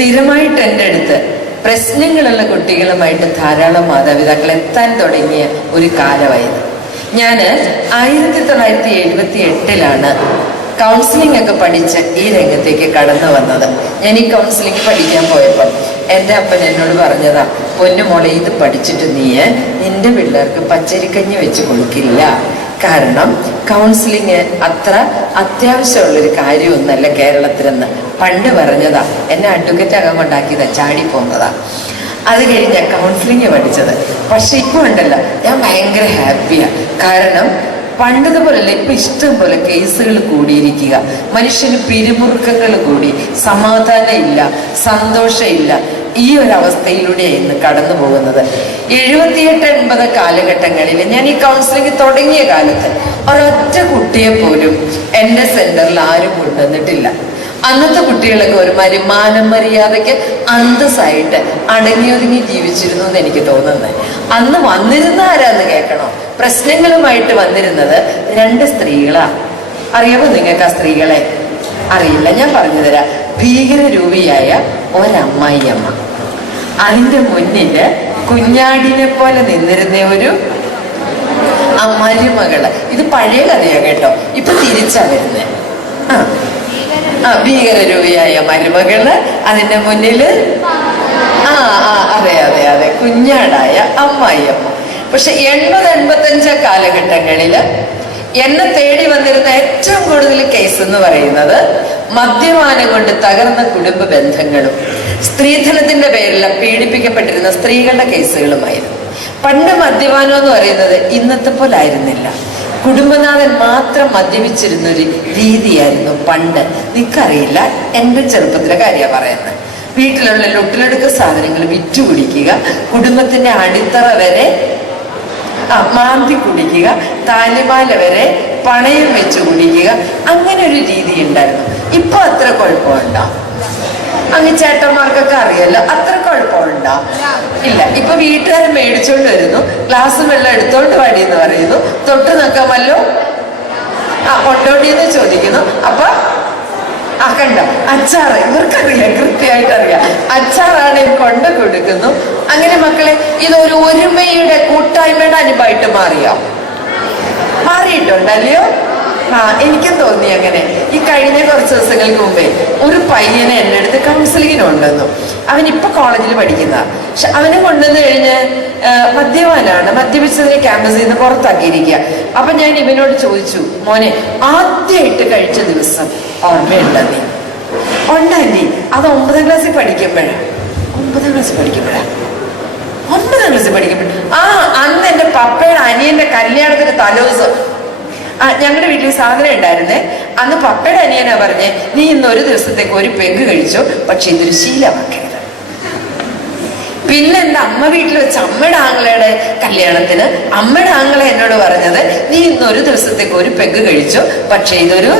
സ്ഥിരമായിട്ട് എൻ്റെ അടുത്ത് പ്രശ്നങ്ങളുള്ള കുട്ടികളുമായിട്ട് ധാരാളം മാതാപിതാക്കൾ എത്താൻ തുടങ്ങിയ ഒരു കാലമായത്. ഞാൻ 1978 കൗൺസിലിംഗ് ഒക്കെ പഠിച്ച് ഈ രംഗത്തേക്ക് കടന്നു വന്നത്. ഞാൻ ഈ കൗൺസിലിംഗ് പഠിക്കാൻ പോയപ്പോൾ എൻ്റെ അപ്പൻ എന്നോട് പറഞ്ഞതാ, പൊന്നുമോളെ ഇത് പഠിച്ചിട്ട് നീ നിന്റെ പിള്ളേർക്ക് പച്ചരിക്കഞ്ഞി വെച്ച് കൊടുക്കില്ല. കാരണം കൗൺസിലിംഗ് അത്ര അത്യാവശ്യമുള്ളൊരു കാര്യമൊന്നല്ല കേരളത്തിലെന്ന് പണ്ട് പറഞ്ഞതാ. എന്നെ അഡ്വക്കേറ്റ് ആകാൻ കൊണ്ടാക്കിയതാ, ചാടി പോകുന്നതാ. അത് കഴിഞ്ഞാൽ കൗൺസിലിംഗ് പഠിച്ചത്. പക്ഷെ ഇപ്പോൾ ഉണ്ടല്ലോ, ഞാൻ ഭയങ്കര ഹാപ്പിയാണ്. കാരണം പണ്ടതുപോലല്ല, ഇപ്പൊ ഇഷ്ടം പോലെ കേസുകൾ കൂടിയിരിക്കുക, മനുഷ്യന് പിരിമുറുക്കങ്ങൾ കൂടി, സമാധാനം ഇല്ല, സന്തോഷമില്ല. ഈ ഒരു അവസ്ഥയിലൂടെയാണ് ഇന്ന് കടന്നു പോകുന്നത്. 78-80 കാലഘട്ടങ്ങളിൽ ഞാൻ ഈ കൗൺസിലിംഗ് തുടങ്ങിയ കാലത്ത് ഒരൊറ്റ കുട്ടിയെ പോലും എൻ്റെ സെന്ററിൽ ആരും കൊണ്ടുവന്നിട്ടില്ല. അന്നത്തെ കുട്ടികളൊക്കെ ഒരുമാതിരി മാനം മര്യാദയ്ക്ക് അന്തസ്സായിട്ട് അടങ്ങിയൊതുങ്ങി ജീവിച്ചിരുന്നു എന്ന് എനിക്ക് തോന്നുന്നത്. അന്ന് വന്നിരുന്ന ആരാന്ന് കേൾക്കണോ? പ്രശ്നങ്ങളുമായിട്ട് വന്നിരുന്നത് 2 സ്ത്രീകളാ. അറിയാമോ നിങ്ങൾക്ക് ആ സ്ത്രീകളെ? അറിയില്ല, ഞാൻ പറഞ്ഞു തരാം. ഭീകരരൂപിയായ ഒരമ്മായിയമ്മ, അതിൻ്റെ മുന്നില് കുഞ്ഞാടിനെ പോലെ നിന്നിരുന്ന ഒരു മരുമകള്. ഇത് പഴയ കഥയാ കേട്ടോ, ഇപ്പൊ തിരിച്ചാ വരുന്നേ. ഭീകരരൂപിയായ മരുമകള്, അതിന്റെ മുന്നില് അതെ കുഞ്ഞാടായ അമ്മായിയമ്മ. പക്ഷെ 80-85 കാലഘട്ടങ്ങളില് എന്നെ തേടി വന്നിരുന്ന ഏറ്റവും കൂടുതൽ കേസ് എന്ന് പറയുന്നത് മദ്യപാനം കൊണ്ട് തകർന്ന കുടുംബ ബന്ധങ്ങളും സ്ത്രീധനത്തിന്റെ പേരിൽ പീഡിപ്പിക്കപ്പെട്ടിരുന്ന സ്ത്രീകളുടെ കേസുകളുമായിരുന്നു. പണ്ട് മദ്യപാനം എന്ന് പറയുന്നത് ഇന്നത്തെ പോലെ ആയിരുന്നില്ല. കുടുംബനാഥൻ മാത്രം മദ്യപിച്ചിരുന്നൊരു രീതിയായിരുന്നു പണ്ട്. നിനക്കറിയില്ല, എൻ്റെ ചെറുപ്പത്തിലെ കാര്യമാണ് പറയുന്നത്. വീട്ടിലുള്ള ലൊട്ടിലെടുക്ക സാധനങ്ങൾ വിറ്റുകുടിക്കുക, കുടുംബത്തിന്റെ അടിത്തറ വരെ മാന്തി കുടിക്കുക, താലിമാല വരെ പണയം വെച്ച് കുടിക്കുക, അങ്ങനെ ഒരു രീതി ഉണ്ടായിരുന്നു. ഇപ്പൊ അത്ര കുഴപ്പമുണ്ടോ? അങ്ങ് ചേട്ടന്മാർക്കൊക്കെ അറിയാലോ, അത്ര കുഴപ്പമുണ്ടോ? ഇല്ല. ഇപ്പൊ വീട്ടുകാരൻ മേടിച്ചോണ്ട് വരുന്നു, ഗ്ലാസ് വെള്ളം എടുത്തോണ്ട് പാടിയെന്ന് പറയുന്നു, തൊട്ട് നോക്കാമല്ലോ കൊണ്ടോടിയെന്ന് ചോദിക്കുന്നു. അപ്പൊ കണ്ടോ, അച്ചാറ് ഇവർക്കറിയാം, കൃത്യമായിട്ട് അറിയാം. അച്ചാറാണ് കൊണ്ട് കൊടുക്കുന്നു. അങ്ങനെ മക്കളെ, ഇതൊരു ഒരുമയുടെ കൂട്ടായ്മയുടെ അനുഭവമായിട്ട് മാറിയിട്ടുണ്ടല്ലയോ? എനിക്കും തോന്നി അങ്ങനെ. ഈ കഴിഞ്ഞ കുറച്ച് ദിവസങ്ങൾക്ക് മുമ്പേ ഒരു പയ്യനെ എൻ്റെ അടുത്ത് കൗൺസിലിങ്ങിന് കൊണ്ടുവന്നു. അവനിപ്പൊ കോളേജിൽ പഠിക്കുന്ന. പക്ഷെ അവനെ കൊണ്ടുവന്ന് കഴിഞ്ഞ് മദ്യപാനാണ്, മദ്യപിച്ചതിനെ ക്യാമ്പസിൽ നിന്ന് പുറത്താക്കിയിരിക്കുക. അപ്പൊ ഞാൻ ഇവനോട് ചോദിച്ചു, മോനെ ആദ്യമായിട്ട് കഴിച്ച ദിവസം ഓർമ്മയുണ്ടോ നീ? ഉണ്ടായി. അത് 9ാം ക്ലാസ്സിൽ പഠിക്കുമ്പോഴാണ്. 9ാം ക്ലാസ്സിൽ പഠിക്കുമ്പോഴാ അന്ന് എൻ്റെ പപ്പയുടെ അനിയന്റെ കല്യാണത്തിന് തലേദിവസം ഞങ്ങളുടെ വീട്ടിൽ സാധനം ഉണ്ടായിരുന്നേ. അന്ന് പപ്പയുടെ അനിയനാ പറഞ്ഞേ, നീ ഇന്ന് ഒരു ദിവസത്തേക്ക് ഒരു പെഗ് കഴിച്ചോ, പക്ഷെ ഇതൊരു ശീലമാക്കരുത്. പിന്നെ എൻ്റെ അമ്മ വീട്ടിൽ വെച്ച് അമ്മയുടെ ആങ്ങളയുടെ കല്യാണത്തിന് അമ്മയുടെ ആങ്ങളെ എന്നോട് പറഞ്ഞത്, നീ ഇന്ന് ഒരു ദിവസത്തേക്ക് ഒരു പെഗ് കഴിച്ചോ, പക്ഷെ ഇതൊരു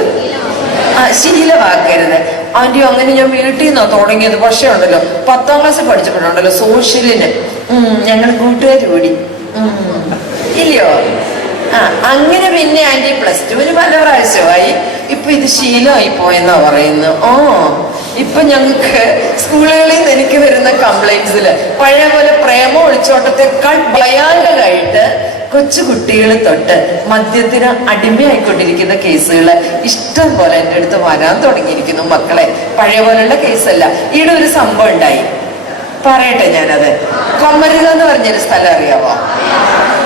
ശീലമാക്കരുത്. ആന്റി, അങ്ങനെ ഞാൻ വീട്ടിൽ നിന്നോ തുടങ്ങിയത്. പക്ഷേ ഉണ്ടല്ലോ, 10ാം ക്ലാസ് പഠിച്ചപ്പോഴുണ്ടല്ലോ സോഷ്യലിന് ഞങ്ങൾ കൂട്ടുകാർ കൂടി ഇല്ലയോ? അങ്ങനെ പിന്നെ ആന്റി +2 പല പ്രാവശ്യമായി. ഇപ്പൊ ഇത് ശീലമായി പോയെന്നാ പറയുന്നു. ഇപ്പൊ ഞങ്ങൾക്ക് സ്കൂളുകളിൽ നിന്ന് എനിക്ക് വരുന്ന കംപ്ലൈന്റ്സില് പഴയ പോലെ പ്രേമ ഒളിച്ചോട്ടത്തെക്കാൾ ഭയാനകമായിട്ട് കൊച്ചു കുട്ടികൾ തൊട്ട് മദ്യത്തിന് അടിമയായിക്കൊണ്ടിരിക്കുന്ന കേസുകൾ ഇഷ്ടം പോലെ എൻ്റെ അടുത്ത് വരാൻ തുടങ്ങിയിരിക്കുന്നു. മക്കളെ, പഴയ പോലുള്ള കേസല്ല. ഈടെ ഒരു സംഭവം ഉണ്ടായി, പറയട്ടെ ഞാനത്. കൊമരുക എന്ന് പറഞ്ഞൊരു സ്ഥലം അറിയാമോ?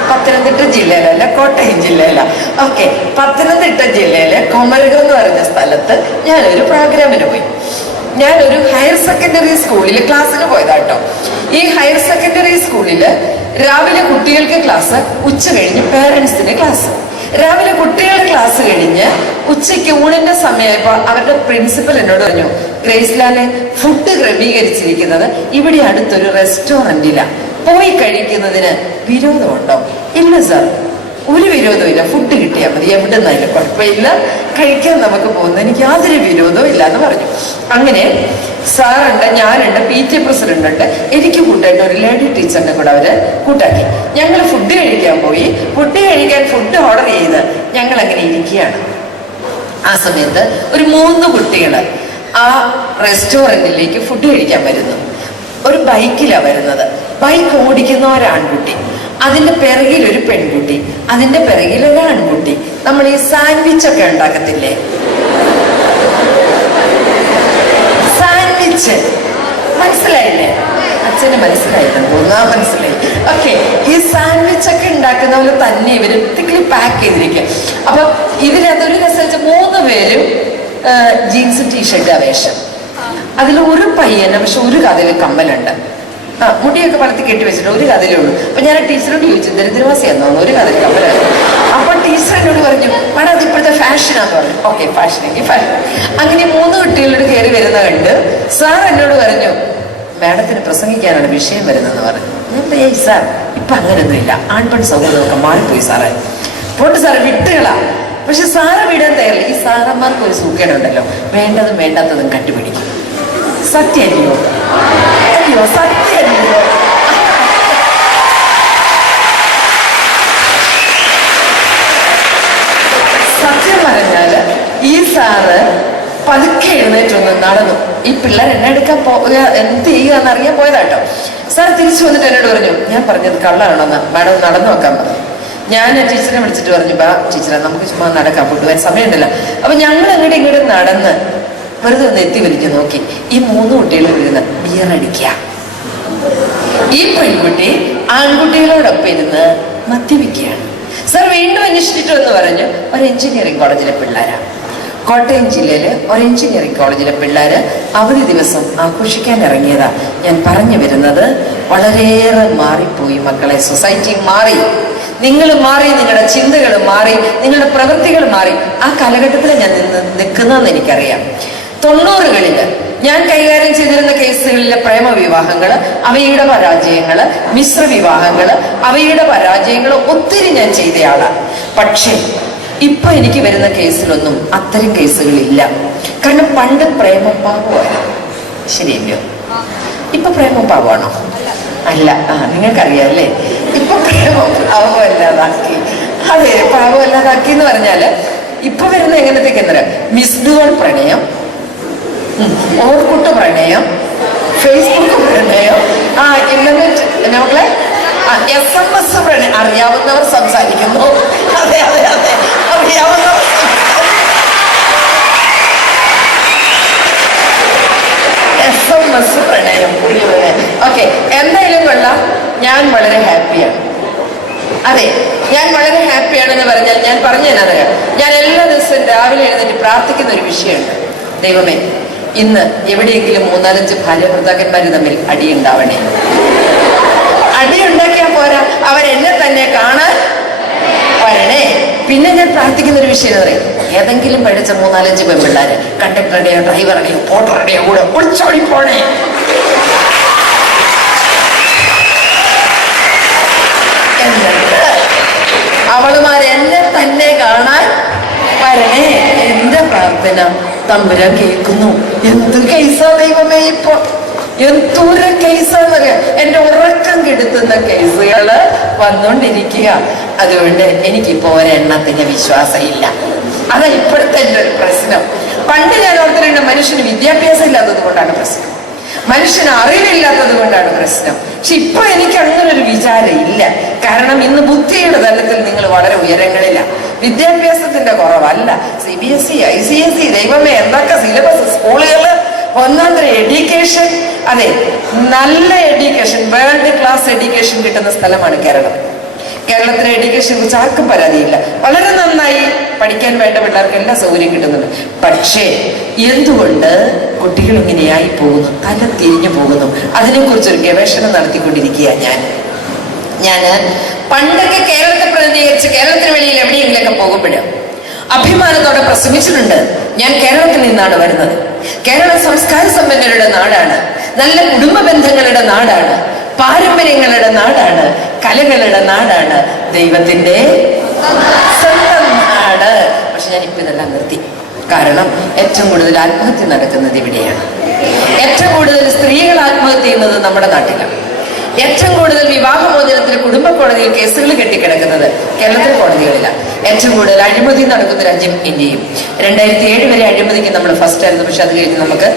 പത്തനംതിട്ട ജില്ലയിലല്ല, കോട്ടയം ജില്ലയില. ഓക്കെ, പത്തനംതിട്ട ജില്ലയിലെ കൊമരുക എന്ന് പറഞ്ഞ സ്ഥലത്ത് ഞാനൊരു പ്രോഗ്രാമിന് പോയി. ഞാനൊരു ഹയർ സെക്കൻഡറി സ്കൂളിൽ ക്ലാസ്സിന് പോയതാട്ടോ. ഈ ഹയർ സെക്കൻഡറി സ്കൂളില് രാവിലെ കുട്ടികൾക്ക് ക്ലാസ്, ഉച്ച കഴിഞ്ഞ് പേരൻസിന് ക്ലാസ്. രാവിലെ കുട്ടികളുടെ ക്ലാസ് കഴിഞ്ഞ് ഉച്ചയ്ക്ക് ഊണിന്റെ സമയമായപ്പോ അവരുടെ പ്രിൻസിപ്പൽ എന്നോട് പറഞ്ഞു, ഗ്രേസ്ലാലെ, ഫുഡ് ക്രമീകരിച്ചിരിക്കുന്നത് ഇവിടെ അടുത്തൊരു റെസ്റ്റോറന്റിലാണ്. പോയി കഴിക്കുന്നതിന് വിരോധമുണ്ടോ? ഇല്ല സാർ, ഒരു വിരോധമില്ല. ഫുഡ് കിട്ടിയാൽ മതി, എവിടെ നിന്നാലും കുഴപ്പമില്ല, കഴിക്കാൻ നമുക്ക് പോകുന്നത് എനിക്ക് യാതൊരു വിരോധവും ഇല്ല എന്ന് പറഞ്ഞു. അങ്ങനെ സാറുണ്ട്, ഞാനുണ്ട്, PT പ്രസിഡന്റ് ഉണ്ട്, എനിക്ക് കൂട്ടായിട്ട് ഒരു ലേഡി ടീച്ചറിനെ കൂടെ അവര് കൂട്ടാക്കി. ഞങ്ങൾ ഫുഡ് കഴിക്കാൻ പോയി. ഫുഡ് ഓർഡർ ചെയ്ത് ഞങ്ങൾ അങ്ങനെ ഇരിക്കുകയാണ്. ആ സമയത്ത് ഒരു 3 കുട്ടികള് ആ റെസ്റ്റോറൻറ്റിലേക്ക് ഫുഡ് കഴിക്കാൻ വരുന്നു. ഒരു ബൈക്കിലാണ് വരുന്നത്. ബൈക്ക് ഓടിക്കുന്ന ഒരാൺകുട്ടി, അതിന്റെ പിറകിൽ ഒരു പെൺകുട്ടി, അതിന്റെ പിറകിൽ ഒരു ആൺകുട്ടി. നമ്മൾ ഈ സാൻഡ്വിച്ച് ഒക്കെ ഉണ്ടാക്കത്തില്ലേ, സാൻഡ്വിച്ച് മനസ്സിലായില്ലേ? അച്ഛന് മനസ്സിലായില്ലെന്ന് തോന്നുന്നു. മനസ്സിലായി. ഓക്കെ, ഈ സാൻഡ്വിച്ച് ഒക്കെ ഉണ്ടാക്കുന്ന പോലെ തന്നെ ഇവര് തിക്കിളി പാക്ക് ചെയ്തിരിക്കുക. അപ്പൊ ഇതിനകത്തൊരു രസം, 3 പേരും ജീൻസ് ടീഷർട്ട് വേഷം. അതിൽ ഒരു പയ്യന് പക്ഷെ ഒരു കഥയിൽ കമ്മലുണ്ട്. മുടിയൊക്കെ വളർത്തി കെട്ടി വെച്ചിട്ട് ഒരു കഥയിലേ ഉള്ളൂ. അപ്പൊ ഞാൻ ടീച്ചറോട് ചോദിച്ചു, ദരിദ്രവാസിയാന്ന് തോന്നുന്നു, ഒരു കഥയിൽ കമ്മലാണ്. അപ്പൊ ടീച്ചർ എന്നോട് പറഞ്ഞു, മേഡം അത് ഇപ്പോഴത്തെ ഫാഷനാന്ന് പറഞ്ഞു. ഓക്കെ, ഫാഷനെങ്കിൽ ഫാഷൻ. അങ്ങനെ 3 കുട്ടികളോട് കയറി വരുന്ന കണ്ട് സാർ എന്നോട് പറഞ്ഞു, മാഡത്തിന് പ്രസംഗിക്കാനാണ് വിഷയം വരുന്നതെന്ന് പറഞ്ഞു. ഏയ് സാർ, ഇപ്പൊ അങ്ങനെയൊന്നും ഇല്ല, ആൺപെൺ സൗഹൃദമൊക്കെ മാറിപ്പോയി സാറേ, പോട്ട് സാറ് വിട്ടുകളാ. പക്ഷെ സാറ് വിടാൻ തയ്യാറില്ല. ഈ സാറന്മാർക്ക് ഒരു സൂക്കേടുണ്ടല്ലോ, വേണ്ടതും വേണ്ടാത്തതും കണ്ടുപിടിക്കും. സത്യമല്ലയോ? അയ്യോ, സത്യമല്ലയോ? സത്യം പറഞ്ഞാല് ഈ സാറ് പതുക്കെ എഴുന്നേറ്റൊന്ന് നടന്നു. ഈ പിള്ളേർ എന്നെ എടുക്കാൻ എന്ത് ചെയ്യുക എന്നറിയാൻ പോയതാട്ടോ. സാർ തിരിച്ചു വന്നിട്ട് എന്നോട് പറഞ്ഞു, ഞാൻ പറഞ്ഞത് കള്ളാണോന്ന്, മാഡം നടന്നു നോക്കാൻ പറഞ്ഞു. ഞാൻ ടീച്ചറെ വിളിച്ചിട്ട് പറഞ്ഞു, ബാ ടീച്ചറെ നമുക്ക് ചുമ്മാ നടക്കാം, കൊണ്ടുപോകാൻ സമയമുണ്ടല്ലോ. അപ്പൊ ഞങ്ങൾ അങ്ങോട്ട് ഇങ്ങോട്ട് നടന്ന് വെറുതെ ഒന്ന് എത്തി വലിച്ചു നോക്കി. ഈ 3 കുട്ടികൾ ഇരുന്ന് ബിയർ അടിക്കുക. ഈ പെൺകുട്ടി ആൺകുട്ടികളോടൊപ്പം ഇരുന്ന് മദ്യപിക്കുകയാണ്. സാർ വീണ്ടും അന്വേഷിച്ചിട്ട് എന്ന് പറഞ്ഞു, ഒരു എഞ്ചിനീയറിംഗ് കോളേജിലെ പിള്ളേരാണ്. കോട്ടയം ജില്ലയില് ഒരു എഞ്ചിനീയറിംഗ് കോളേജിലെ പിള്ളേര് അവധി ദിവസം ആഘോഷിക്കാൻ ഇറങ്ങിയതാ. ഞാൻ പറഞ്ഞു വരുന്നത്, വളരെയേറെ മാറിപ്പോയി മക്കളെ. സൊസൈറ്റി മാറി, നിങ്ങൾ മാറി, നിങ്ങളുടെ ചിന്തകൾ മാറി, നിങ്ങളുടെ പ്രവൃത്തികൾ മാറി. ആ കാലഘട്ടത്തിൽ ഞാൻ നിൽക്കുന്നതെന്ന് എനിക്കറിയാം. 90കളില് ഞാൻ കൈകാര്യം ചെയ്തിരുന്ന കേസുകളിലെ പ്രേമവിവാഹങ്ങള്, അവയുടെ പരാജയങ്ങള്, മിശ്ര വിവാഹങ്ങള്, അവയുടെ പരാജയങ്ങള് ഒത്തിരി ഞാൻ ചെയ്തയാളാണ്. പക്ഷേ ഇപ്പൊ എനിക്ക് വരുന്ന കേസിലൊന്നും അത്തരം കേസുകളില്ല. കാരണം പണ്ട് പ്രേമം പാവമാണ്. ശരിയല്ലോ? ഇപ്പൊ പ്രേമം പാവമാണോ? അല്ല. നിങ്ങൾക്കറിയാം അല്ലേ? ഇപ്പൊ പ്രേമം പാവമല്ലാതാക്കി. അതെ, പാവമല്ലാതാക്കി എന്ന് പറഞ്ഞാല് ഇപ്പൊ വരുന്ന എങ്ങനത്തേക്ക് എന്താ, മിസ്ഡ് കോൾ പ്രണയം, ഓർക്കുട്ട് പ്രണയം, ഫേസ്ബുക്ക് പ്രണയം, ഇന്റർനെറ്റ് നമ്മളെ SMS പ്രണയം. അറിയാവുന്നവർ സംസാരിക്കുന്നു. അതെ അതെ അതെ, അറിയാവുന്നവർ. SMS പ്രണയം, ഓക്കെ. എന്തായാലും കൊള്ളാം, ഞാൻ വളരെ ഹാപ്പിയാണ്. അതെ, ഞാൻ വളരെ ഹാപ്പിയാണെന്ന് പറഞ്ഞാൽ ഞാൻ പറഞ്ഞു തരാം. ഞാൻ എല്ലാ ദിവസവും രാവിലെ എഴുന്നേറ്റ് പ്രാർത്ഥിക്കുന്ന ഒരു വിഷയമുണ്ട്. ദൈവമേ, ഇന്ന് എവിടെയെങ്കിലും 3-4 ഭാര്യ ഭർത്താക്കന്മാർ തമ്മിൽ അടിയുണ്ടാവണേ. അടിയുണ്ടാക്കിയാൽ പോരാ, അവരെന്നെ തന്നെ കാണാൻ വരണേ. പിന്നെ ഞാൻ പ്രാർത്ഥിക്കുന്ന ഒരു വിഷയം എന്ന് പറയും, ഏതെങ്കിലും പഠിച്ച 3-4 പെൺപിള്ളേര് കണ്ടക്ടറുടെയോ ഡ്രൈവറുടെയോ പോട്ടറുടെയോ കൂടെ ഒളിച്ചോടി പോണേ. എന്നിട്ട് അവളുമാരെന്നെ തന്നെ കാണാൻ വരണേ. എന്റെ പ്രാർത്ഥന തമ്പുരാൻ കേൾക്കുന്നു. എന്ത് കേസാ ദൈവമേ, ഇപ്പൊ എന്തോരം കേസാന്നറിയാം. എന്റെ ഉറക്കം കെടുത്തുന്ന കേസുകള് വന്നോണ്ടിരിക്കുക. അതുകൊണ്ട് എനിക്കിപ്പോ ഒരെണ്ണത്തിന്റെ വിശ്വാസമില്ല. അതാ ഇപ്പോഴത്തെ എന്റെ ഒരു പ്രശ്നം. പണ്ട് ഞാൻ ഓർത്തിട്ടുണ്ട്, മനുഷ്യന് വിദ്യാഭ്യാസം ഇല്ലാത്തത് കൊണ്ടാണ് പ്രശ്നം, മനുഷ്യന് അറിവില്ലാത്തത് കൊണ്ടാണ് പ്രശ്നം. പക്ഷെ ഇപ്പൊ എനിക്ക് അങ്ങനെ ഒരു വിചാരം ഇല്ല. കാരണം ഇന്ന് ബുദ്ധിയുടെ തലത്തിൽ നിങ്ങൾ വളരെ ഉയരങ്ങളിലാണ്. വിദ്യാഭ്യാസത്തിന്റെ കുറവല്ല. CBSE, ICSE, ദൈവമേ എന്തൊക്കെ സിലബസ്, സ്കൂളുകള്, ഒന്നാന്തര എഡ്യൂക്കേഷൻ. അതെ, നല്ല എഡ്യൂക്കേഷൻ, വേൾഡ് ക്ലാസ് എഡ്യൂക്കേഷൻ കിട്ടുന്ന സ്ഥലമാണ് കേരളം. കേരളത്തിലെ എഡ്യൂക്കേഷനെ കുറിച്ച് ആർക്കും പരാതിയില്ല. വളരെ നന്നായി പഠിക്കാൻ വേണ്ട പിള്ളേർക്ക് എല്ലാ സൗകര്യം കിട്ടുന്നുണ്ട്. പക്ഷേ എന്തുകൊണ്ട് കുട്ടികൾ ഇങ്ങനെയായി പോകുന്നു, തല തിരിഞ്ഞു പോകുന്നു? അതിനെക്കുറിച്ചൊരു ഗവേഷണം നടത്തിക്കൊണ്ടിരിക്കുക ഞാന് പണ്ടൊക്കെ കേരളത്തെ പ്രതിനിധീകരിച്ച് കേരളത്തിന് വെളിയിൽ എവിടെയെങ്കിലൊക്കെ പോകുമ്പോഴും അഭിമാനത്തോടെ പ്രസംഗിച്ചിട്ടുണ്ട്, ഞാൻ കേരളത്തിൽ നിന്നാണ് വരുന്നത്. കേരളം സംസ്കാര സമ്പന്നരുടെ നാടാണ്, നല്ല കുടുംബ ബന്ധങ്ങളുടെ നാടാണ്, പാരമ്പര്യങ്ങളുടെ നാടാണ്, കലകളുടെ നാടാണ്, ദൈവത്തിന്റെ സ്വന്തം നാട്. പക്ഷെ ഞാനിപ്പോ ഇതെല്ലാം നിർത്തി. കാരണം ഏറ്റവും കൂടുതൽ ആത്മഹത്യ നടക്കുന്നത് ഇവിടെയാണ്. ഏറ്റവും കൂടുതൽ സ്ത്രീകൾ ആത്മഹത്യ ചെയ്യുന്നത് നമ്മുടെ നാട്ടിലാണ്. ഏറ്റവും കൂടുതൽ വിവാഹമോചനത്തിന് കുടുംബ കോടതിയിൽ കേസുകൾ കെട്ടിക്കിടക്കുന്നത് കേരളത്തിലെ കോടതികളിലാണ്. ഏറ്റവും കൂടുതൽ അഴിമതി നടക്കുന്ന രാജ്യം ഇന്ത്യയും. 2007 വരെ അഴിമതിക്ക് നമ്മൾ ഫസ്റ്റ് ആയിരുന്നു. പക്ഷെ അത് കഴിഞ്ഞ് നമുക്ക്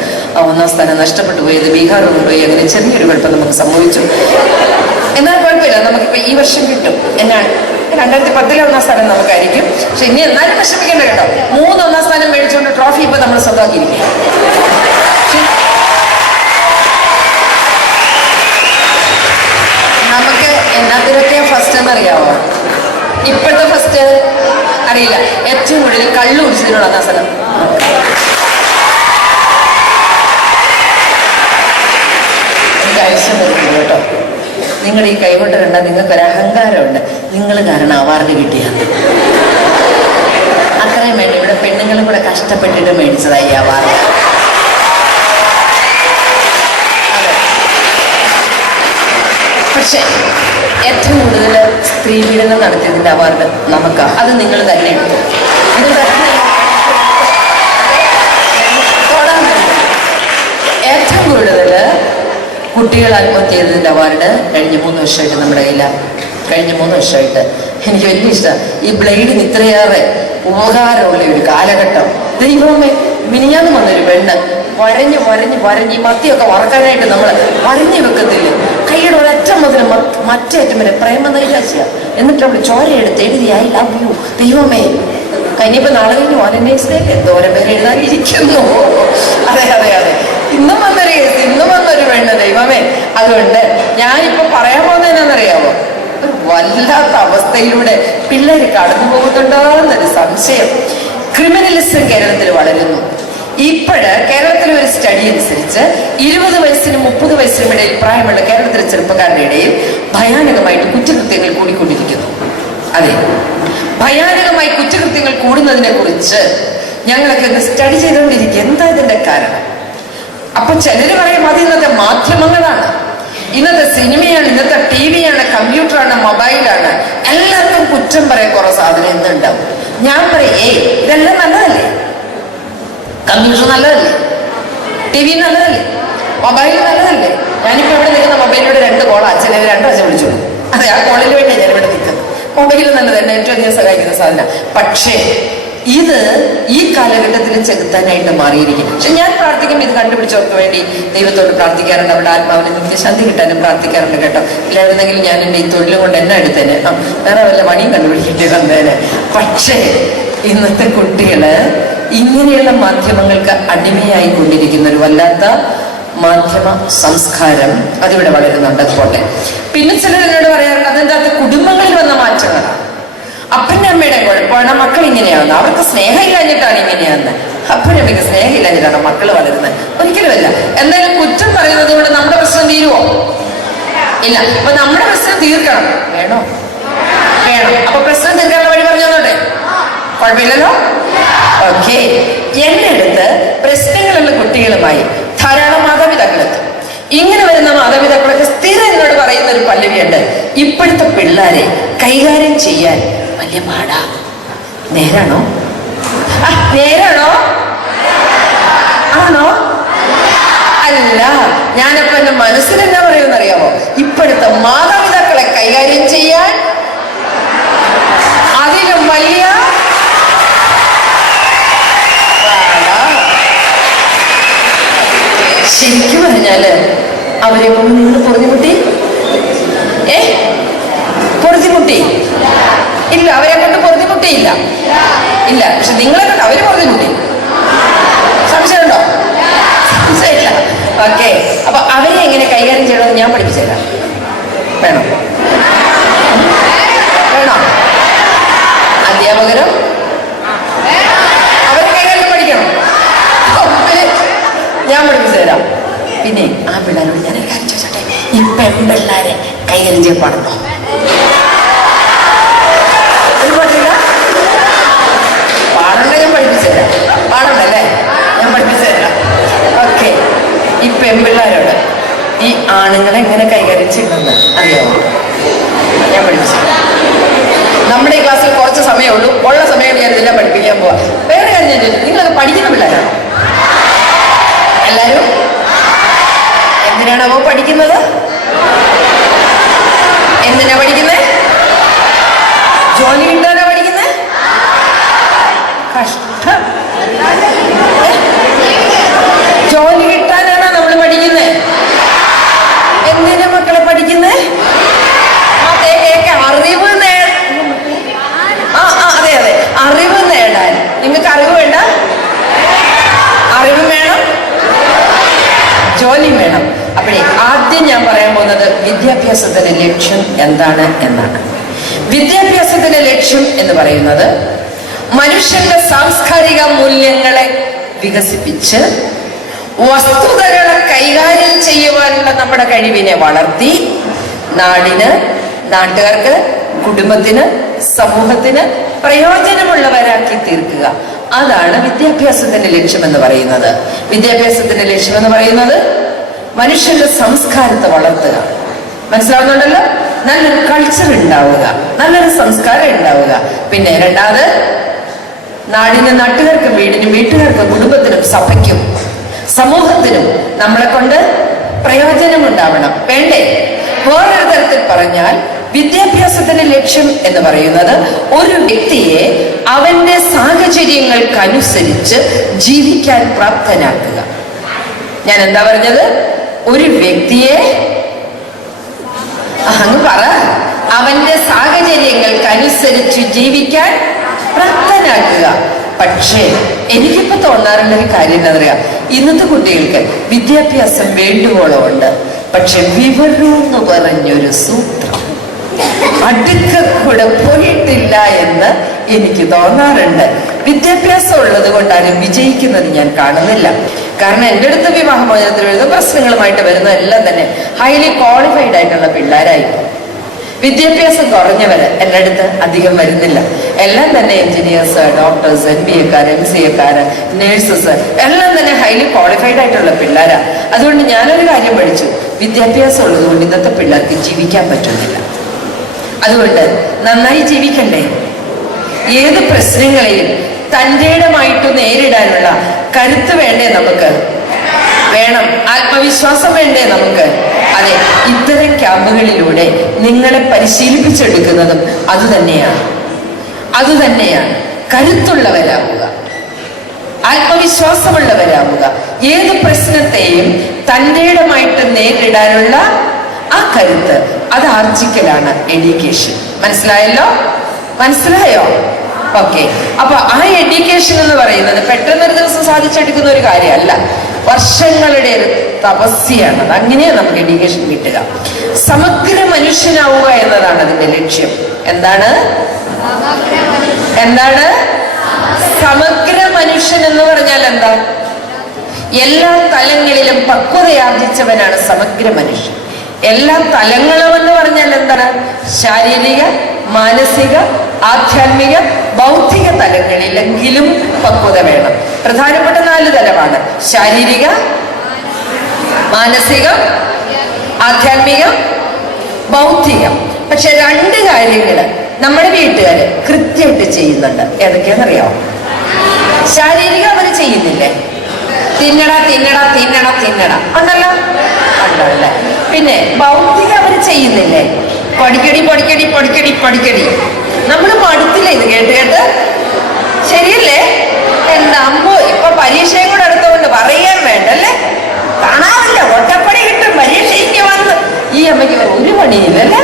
1ാം സ്ഥാനം നഷ്ടപ്പെട്ടു പോയത് ബീഹാർ കൊണ്ടുപോയി. അങ്ങനെ ചെറിയൊരു കുഴപ്പം നമുക്ക് സംഭവിച്ചു. എന്നാൽ കുഴപ്പമില്ല, നമുക്കിപ്പോ ഈ വർഷം കിട്ടും. എന്നാണ് 2010 1ാം സ്ഥാനം നമുക്കായിരിക്കും. പക്ഷെ ഇനി എന്നാലും വിഷമിക്കേണ്ട കേട്ടോ. 3 1ാം സ്ഥാനം മേടിച്ചുകൊണ്ട് ട്രോഫി ഇപ്പൊ നമ്മൾ സ്വന്തമാക്കിയിരിക്കും. നമുക്ക് എന്നാത്തിനൊക്കെ ഫസ്റ്റ് എന്നറിയാവോ? ഇപ്പോഴത്തെ ഫസ്റ്റ് അറിയില്ല. ഏറ്റവും കൂടുതൽ കള്ളു കുടിച്ചതിനുള്ള 1ാം സ്ഥാനം. എനിക്ക് ആവശ്യം വരുന്നുണ്ട് കേട്ടോ. നിങ്ങൾ ഈ കൈകൊണ്ട് കണ്ടാൽ നിങ്ങൾക്കൊരു അഹങ്കാരമുണ്ട്. നിങ്ങൾ കാരണം അവാർഡ് കിട്ടിയാണ്. അത്രയും വേണ്ട. ഇവിടെ പെണ്ണുങ്ങളും കൂടെ കഷ്ടപ്പെട്ടിട്ട് മേടിച്ചതായി അവാർഡ്. പക്ഷെ ഏറ്റവും കൂടുതൽ സ്ത്രീ പീഡനം നടത്തിയതിന്റെ അവാർഡ് നമുക്ക്. അത് നിങ്ങൾ തന്നെ എടുത്തു. ഇത് തന്നെ ഏറ്റവും കൂടുതൽ കുട്ടികൾ ആത്മഹത്യ ചെയ്തതിന്റെ അവാർഡ് കഴിഞ്ഞ 3 വർഷമായിട്ട് നമ്മുടെ കയ്യിലാണ്. കഴിഞ്ഞ 3 വർഷമായിട്ട് എനിക്ക് വലിയ ഇഷ്ടമാണ്. ഈ ബ്ലേഡിന് ഇത്രയേറെ ഉപകാരമുള്ള ഒരു കാലഘട്ടം. ദൈവമേ, മിനിയാന്ന് വന്നൊരു പെണ്ണ് വരഞ്ഞ് വരഞ്ഞ് വരഞ്ഞ് ഈ മത്തിയൊക്കെ വറക്കാനായിട്ട് നമ്മൾ വരഞ്ഞു വെക്കത്തില്ലേ? കൈയുടെ ഒരറ്റം മുതൽ മറ്റേ അറ്റം വരെ പ്രേമനൈരാശ്യ. എന്നിട്ട് അവിടെ ചോരയെടുത്ത് എഴുതി ഐ ലവ് യു. ദൈവമേ, കഴിഞ്ഞിപ്പോ നാളെ കഴിഞ്ഞ് വാലന്റൈൻസ് ഡേ എന്തോരം പേര് എഴുതാനിരിക്കുന്നു. അതെ അതെ അതെ, ഇന്നും വന്നൊരു പെണ്ണ്. ദൈവമേ, അതുകൊണ്ട് ഞാനിപ്പോ പറയാൻ പോകുന്നതെന്നറിയാമോ? വല്ലാത്ത അവസ്ഥയിലൂടെ പിള്ളേര് കടന്നു പോകുന്നുണ്ടോ എന്നൊരു സംശയം. ക്രിമിനലിസം കേരളത്തിൽ വളരുന്നു. ഇപ്പോഴ് കേരളത്തിലെ ഒരു സ്റ്റഡി അനുസരിച്ച് 20 വയസ്സിനും 30 വയസ്സിനും ഇടയിൽ പ്രായമുള്ള കേരളത്തിലെ ചെറുപ്പക്കാരുടെ ഇടയിൽ ഭയാനകമായിട്ട് കുറ്റകൃത്യങ്ങൾ കൂടിക്കൊണ്ടിരിക്കുന്നു. അതെ, ഭയാനകമായി കുറ്റകൃത്യങ്ങൾ കൂടുന്നതിനെ കുറിച്ച് ഞങ്ങളൊക്കെ ഇത് സ്റ്റഡി ചെയ്തുകൊണ്ടിരിക്കുക. എന്താ ഇതിന്റെ കാരണം? അപ്പൊ ചിലര് പറയും അത് ഇന്നത്തെ മാധ്യമങ്ങളാണ്, ഇന്നത്തെ സിനിമയാണ്, ഇന്നത്തെ TV-യാണ്, കമ്പ്യൂട്ടറാണ്, മൊബൈലാണ്. എല്ലാവർക്കും കുറ്റം പറയാൻ കുറെ സാധനം എന്തുണ്ടാവും. ഞാൻ പറയേ, ഇതെല്ലാം നല്ലതല്ലേ? കമ്പ്യൂട്ടർ നല്ലതല്ലേ? TV നല്ലതല്ലേ? മൊബൈൽ നല്ലതല്ലേ? ഞാനിപ്പോ ഇവിടെ നിൽക്കുന്ന മൊബൈലിലൂടെ 2 കോൾ അച്ഛനെ 2 പ്രാവശ്യം വിളിച്ചു. അതെ, ആ കോളിന് വേണ്ടി ഞാൻ ഇവിടെ നിൽക്കുന്നത്. മൊബൈൽ നല്ലത്, എന്നെ ഏറ്റവും അധികം സഹായിക്കുന്ന സാധനം. പക്ഷേ ഇത് ഈ കാലഘട്ടത്തിൽ ചെലുത്താനായിട്ട് മാറിയിരിക്കും. പക്ഷെ ഞാൻ പ്രാർത്ഥിക്കുമ്പോൾ ഇത് കണ്ടുപിടിച്ചവർക്ക് വേണ്ടി ദൈവത്തോട് പ്രാർത്ഥിക്കാറുണ്ട്. അവിടെ ആത്മാവിനെ നമുക്ക് ശാന്തി കിട്ടാനും പ്രാർത്ഥിക്കാറുണ്ട് കേട്ടോ. ഇല്ലായിരുന്നെങ്കിൽ ഞാൻ എൻ്റെ ഈ തൊഴിലും കൊണ്ട് എന്നെ എടുത്തേനെ, വേറെ വല്ല പണിയും കണ്ടുപിടിക്കേണ്ടി വന്നേനെ. പക്ഷേ ഇന്നത്തെ കുട്ടികള് ഇങ്ങനെയുള്ള മാധ്യമങ്ങൾക്ക് അടിമയായി കൊണ്ടിരിക്കുന്ന ഒരു വല്ലാത്ത മാധ്യമ സംസ്കാരം അതിവിടെ വളരുന്നുണ്ട്. അതുപോലെ പിന്നെ ചിലർ എന്നോട് പറയാറുണ്ട് അതിൻ്റെ അകത്ത് കുടുംബങ്ങളിൽ വന്ന മാറ്റങ്ങളാണ്. അപ്പൻ്റെ അമ്മയുടെ കുഴപ്പമാണ് മക്കൾ ഇങ്ങനെയാവുന്നത്. അവർക്ക് സ്നേഹം ഇല്ലാഞ്ഞിട്ടാണ് ഇങ്ങനെയാവുന്നത്. അപ്പനമ്മയ്ക്ക് സ്നേഹം ഇല്ലാഞ്ഞിട്ടാണ് മക്കൾ വളരുന്നത്. ഒരിക്കലുമല്ല. എന്തായാലും കുറ്റം പറയുന്നത് കൊണ്ട് നമ്മുടെ പ്രശ്നം തീരുവോ? ഇല്ല. അപ്പൊ നമ്മുടെ പ്രശ്നം തീർക്കണം. വേണോ? വേണം. അപ്പൊ പ്രശ്നം തീർക്കാനുള്ള വഴി പറഞ്ഞു തന്നോട്ടെ? കുഴപ്പമില്ലല്ലോ. ഓക്കെ. എന്നെ അടുത്ത് പ്രശ്നങ്ങളുള്ള കുട്ടികളുമായി ധാരാളം മാതാപിതാക്കളെത്തും. ഇങ്ങനെ വരുന്ന മാതാപിതാക്കളൊക്കെ സ്ഥിരം എന്നോട് പറയുന്ന ഒരു പല്ലവിയുണ്ട്: ഇപ്പോഴത്തെ പിള്ളേരെ കൈകാര്യം ചെയ്യാൻ വലിയ പാടാ. നേരാണോ? നേരാണോ? ആണോ? അല്ല. ഞാനപ്പോ എന്റെ മനസ്സിൽ എന്നാ പറയുമെന്ന് അറിയാമോ? ഇപ്പോഴത്തെ മാതാപിതാക്കളെ കൈകാര്യം ചെയ്യാൻ അതിലും വലിയ ശരിക്കും പറഞ്ഞാല് അവരെ കൊണ്ട് നിങ്ങൾ പൊറുതിമുട്ടി? പൊറുതിമുട്ടി ഇല്ല. അവരെ കൊണ്ട് പൊറുതിമുട്ടിയില്ല. ഇല്ല. പക്ഷെ നിങ്ങളെ കൊണ്ട് അവര് പൊറുതിമുട്ടി. സംശയമുണ്ടോ? സംശയമില്ല. ഓക്കെ. അപ്പൊ അവരെ എങ്ങനെ കൈകാര്യം ചെയ്യണമെന്ന് ഞാൻ പഠിപ്പിച്ചുതരാം. വേണോ? വേണോ? അധ്യാപകരും അവരെ കൈകാര്യം പഠിക്കണം. ഞാൻ പഠിപ്പിച്ചു തരാം. പിന്നെ ആ പിള്ളേരോട് ഞാൻ കാര്യം ചോദിച്ചോട്ടെ, ഈ പെൺപിള്ളേരെ കൈകാര്യം ചെയ്യാൻ പാടുണ്ടോ? പാടില്ല. പാടണ്ട. ഞാൻ പഠിപ്പിച്ചു തരാം. പാടണ്ടല്ലേ? ഞാൻ പഠിപ്പിച്ചു തരാം. ഓക്കെ. ഈ പെൺപിള്ളേരോട് ഈ ആണുങ്ങളെ എങ്ങനെ കൈകാര്യം ചെയ്യണമെന്ന് അറിയാമോ? ഞാൻ പഠിപ്പിച്ചു തരാം. നമ്മുടെ ഈ ക്ലാസ്സിൽ കുറച്ച് സമയമേ ഉള്ളൂ. ഉള്ള സമയം ഞാൻ ഇതെല്ലാം പഠിപ്പിക്കാൻ പോവാം. വേറെ കാര്യം ഞാൻ ചോദിച്ചു, നിങ്ങളത് പഠിക്കുന്ന പിള്ളേരാണോ എല്ലാരും? എന്തിനാണാവോ പഠിക്കുന്നത്? എന്തിനാ പഠിക്കുന്നേ? ജോലി കിട്ടാനാ പഠിക്കുന്നേ? കഷ്ടം. ജോലി കിട്ടാനാണോ നമ്മൾ പഠിക്കുന്നേ? എന്തിനാ മക്കളെ പഠിക്കുന്നേ? അറിവ് അതെ അതെ, അറിവ് നേടാൻ. നിങ്ങൾക്ക് അറിവ് വേണ്ട? അറിവ് വേണം, ജോലി വേണം. അപ്പോഴേ ആദ്യം ഞാൻ പറയാൻ പോകുന്നത് വിദ്യാഭ്യാസത്തിന്റെ ലക്ഷ്യം എന്താണ് എന്നാണ്. വിദ്യാഭ്യാസത്തിന്റെ ലക്ഷ്യം എന്ന് പറയുന്നത് മനുഷ്യന്റെ സാംസ്കാരിക മൂല്യങ്ങളെ വികസിപ്പിച്ച് വസ്തുതകളെ കൈകാര്യം ചെയ്യുവാനുള്ള നമ്മുടെ കഴിവിനെ വളർത്തി നാടിന്, നാട്ടുകാർക്ക്, കുടുംബത്തിന്, സമൂഹത്തിന് പ്രയോജനമുള്ളവരാക്കി തീർക്കുക. അതാണ് വിദ്യാഭ്യാസത്തിന്റെ ലക്ഷ്യം എന്ന് പറയുന്നത്. വിദ്യാഭ്യാസത്തിന്റെ ലക്ഷ്യം എന്ന് പറയുന്നത് മനുഷ്യന്റെ സംസ്കാരത്തെ വളർത്തുക. മനസ്സിലാവുന്നുണ്ടല്ലോ? നല്ലൊരു കൾച്ചർ ഉണ്ടാവുക, നല്ലൊരു സംസ്കാരം ഉണ്ടാവുക. പിന്നെ രണ്ടാമത് നാടിനും, നാട്ടുകാർക്കും, വീടിനും, വീട്ടുകാർക്കും, കുടുംബത്തിനും, സഭയ്ക്കും, സമൂഹത്തിനും നമ്മളെ കൊണ്ട് പ്രയോജനം ഉണ്ടാവണം. വേണ്ടേ? വേറൊരു തരത്തിൽ പറഞ്ഞാൽ വിദ്യാഭ്യാസത്തിന്റെ ലക്ഷ്യം എന്ന് പറയുന്നത് ഒരു വ്യക്തിയെ അവന്റെ സാഹചര്യങ്ങൾക്കനുസരിച്ച് ജീവിക്കാൻ പ്രാപ്തനാക്കുക. ഞാൻ എന്താ പറഞ്ഞത്? ഒരു വ്യക്തിയെ അങ്ങ് പറ, അവന്റെ സാഹചര്യങ്ങൾക്കനുസരിച്ച് ജീവിക്കാൻ പ്രാപ്തനാക്കുക. പക്ഷേ എനിക്കിപ്പോ തോന്നാറുള്ള ഒരു കാര്യം എന്താ പറയാ, ഇന്നത്തെ കുട്ടികൾക്ക് വിദ്യാഭ്യാസം വേണ്ടുവോളം ഉണ്ട്. പക്ഷെ വിവരം എന്ന് പറഞ്ഞൊരു സൂത്രം അടുക്കൂടെ പോയിട്ടില്ല എന്ന് എനിക്ക് തോന്നാറുണ്ട്. വിദ്യാഭ്യാസം ഉള്ളത് കൊണ്ടാരും വിജയിക്കുന്നത് ഞാൻ കാണുന്നില്ല. കാരണം എൻ്റെ അടുത്ത് വിവാഹമോചനത്തിൽ വരുന്ന പ്രശ്നങ്ങളുമായിട്ട് വരുന്ന എല്ലാം തന്നെ ഹൈലി ക്വാളിഫൈഡ് ആയിട്ടുള്ള പിള്ളേരായിരിക്കും. വിദ്യാഭ്യാസം കുറഞ്ഞവര് എൻ്റെ അടുത്ത് അധികം വരുന്നില്ല. എല്ലാം തന്നെ എഞ്ചിനീയേഴ്സ്, ഡോക്ടേഴ്സ്, MBA-ക്കാർ, MCA-ക്കാർ, നേഴ്സസ് എല്ലാം തന്നെ ഹൈലി ക്വാളിഫൈഡ് ആയിട്ടുള്ള പിള്ളേരാ. അതുകൊണ്ട് ഞാനൊരു കാര്യം പഠിച്ചു, വിദ്യാഭ്യാസം ഉള്ളത് കൊണ്ട് ഇന്നത്തെ പിള്ളേർക്ക് ജീവിക്കാൻ പറ്റുന്നില്ല. അതുകൊണ്ട് നന്നായി ജീവിക്കണ്ടേ? ഏത് പ്രശ്നങ്ങളെയും തൻ്റെടമായിട്ട് നേരിടാനുള്ള കരുത്ത് വേണ്ടേ നമുക്ക്? വേണം. ആത്മവിശ്വാസം വേണ്ടേ നമുക്ക്? അതെ, ഇത്തരം ക്യാമ്പുകളിലൂടെ നിങ്ങളെ പരിശീലിപ്പിച്ചെടുക്കുന്നതും അതുതന്നെയാണ്. കരുത്തുള്ളവരാവുക, ആത്മവിശ്വാസമുള്ളവരാവുക. ഏത് പ്രശ്നത്തെയും തൻ്റെടമായിട്ട് നേരിടാനുള്ള ആ കരുത്ത്, അത് ആർജിക്കലാണ് എഡ്യൂക്കേഷൻ. മനസ്സിലായോ? ഓക്കെ. അപ്പൊ ആ എഡ്യൂക്കേഷൻ എന്ന് പറയുന്നത് പെട്ടെന്നൊരു ദിവസം സാധിച്ചെടുക്കുന്ന ഒരു കാര്യമല്ല, വർഷങ്ങളുടെ ഒരു തപസ്യാണ്. അത് അങ്ങനെയാണ് നമുക്ക് എഡ്യൂക്കേഷൻ കിട്ടുക. സമഗ്ര മനുഷ്യനാവുക എന്നതാണ് അതിന്റെ ലക്ഷ്യം. എന്താണ് സമഗ്ര മനുഷ്യൻ എന്ന് പറഞ്ഞാൽ എന്താ? എല്ലാ തലങ്ങളിലും പക്വതയാർജിച്ചവനാണ് സമഗ്ര മനുഷ്യൻ. എല്ലാ തലങ്ങളും എന്ന് പറഞ്ഞാൽ എന്താണ്? ശാരീരിക, മാനസിക, ആധ്യാത്മിക, ബൗദ്ധിക തലങ്ങളിലെങ്കിലും പക്വത വേണം. പ്രധാനപ്പെട്ട 4 തലമാണ്: ശാരീരിക, മാനസിക, ആധ്യാത്മികം, ബൗദ്ധികം. പക്ഷെ 2 കാര്യങ്ങള് നമ്മുടെ വീട്ടുകാര് കൃത്യമായിട്ട് ചെയ്യുന്നുണ്ട്. ഏതൊക്കെയാണെന്നറിയാമോ? ശാരീരിക അവര് ചെയ്യുന്നില്ലേ? തിന്നട ഉണ്ടല്ലോ. പിന്നെ ബൗദ്ധിക അവര് ചെയ്യുന്നില്ലേ? പഠിക്കടി. നമ്മള് മടുത്തില്ലേ ഇത് കേട്ട്? ശരിയല്ലേ? എന്താ അമ്മോ, ഇപ്പൊ പരീക്ഷയും കൂടെ എടുത്തുകൊണ്ട് പറയാൻ വേണ്ടല്ലേ? കാണാമല്ലോ, ഒറ്റപ്പടി കിട്ടും. പരീക്ഷയ്ക്ക് വന്ന് ഈ അമ്മയ്ക്ക് ഒരു പണിയില്ലല്ലേ?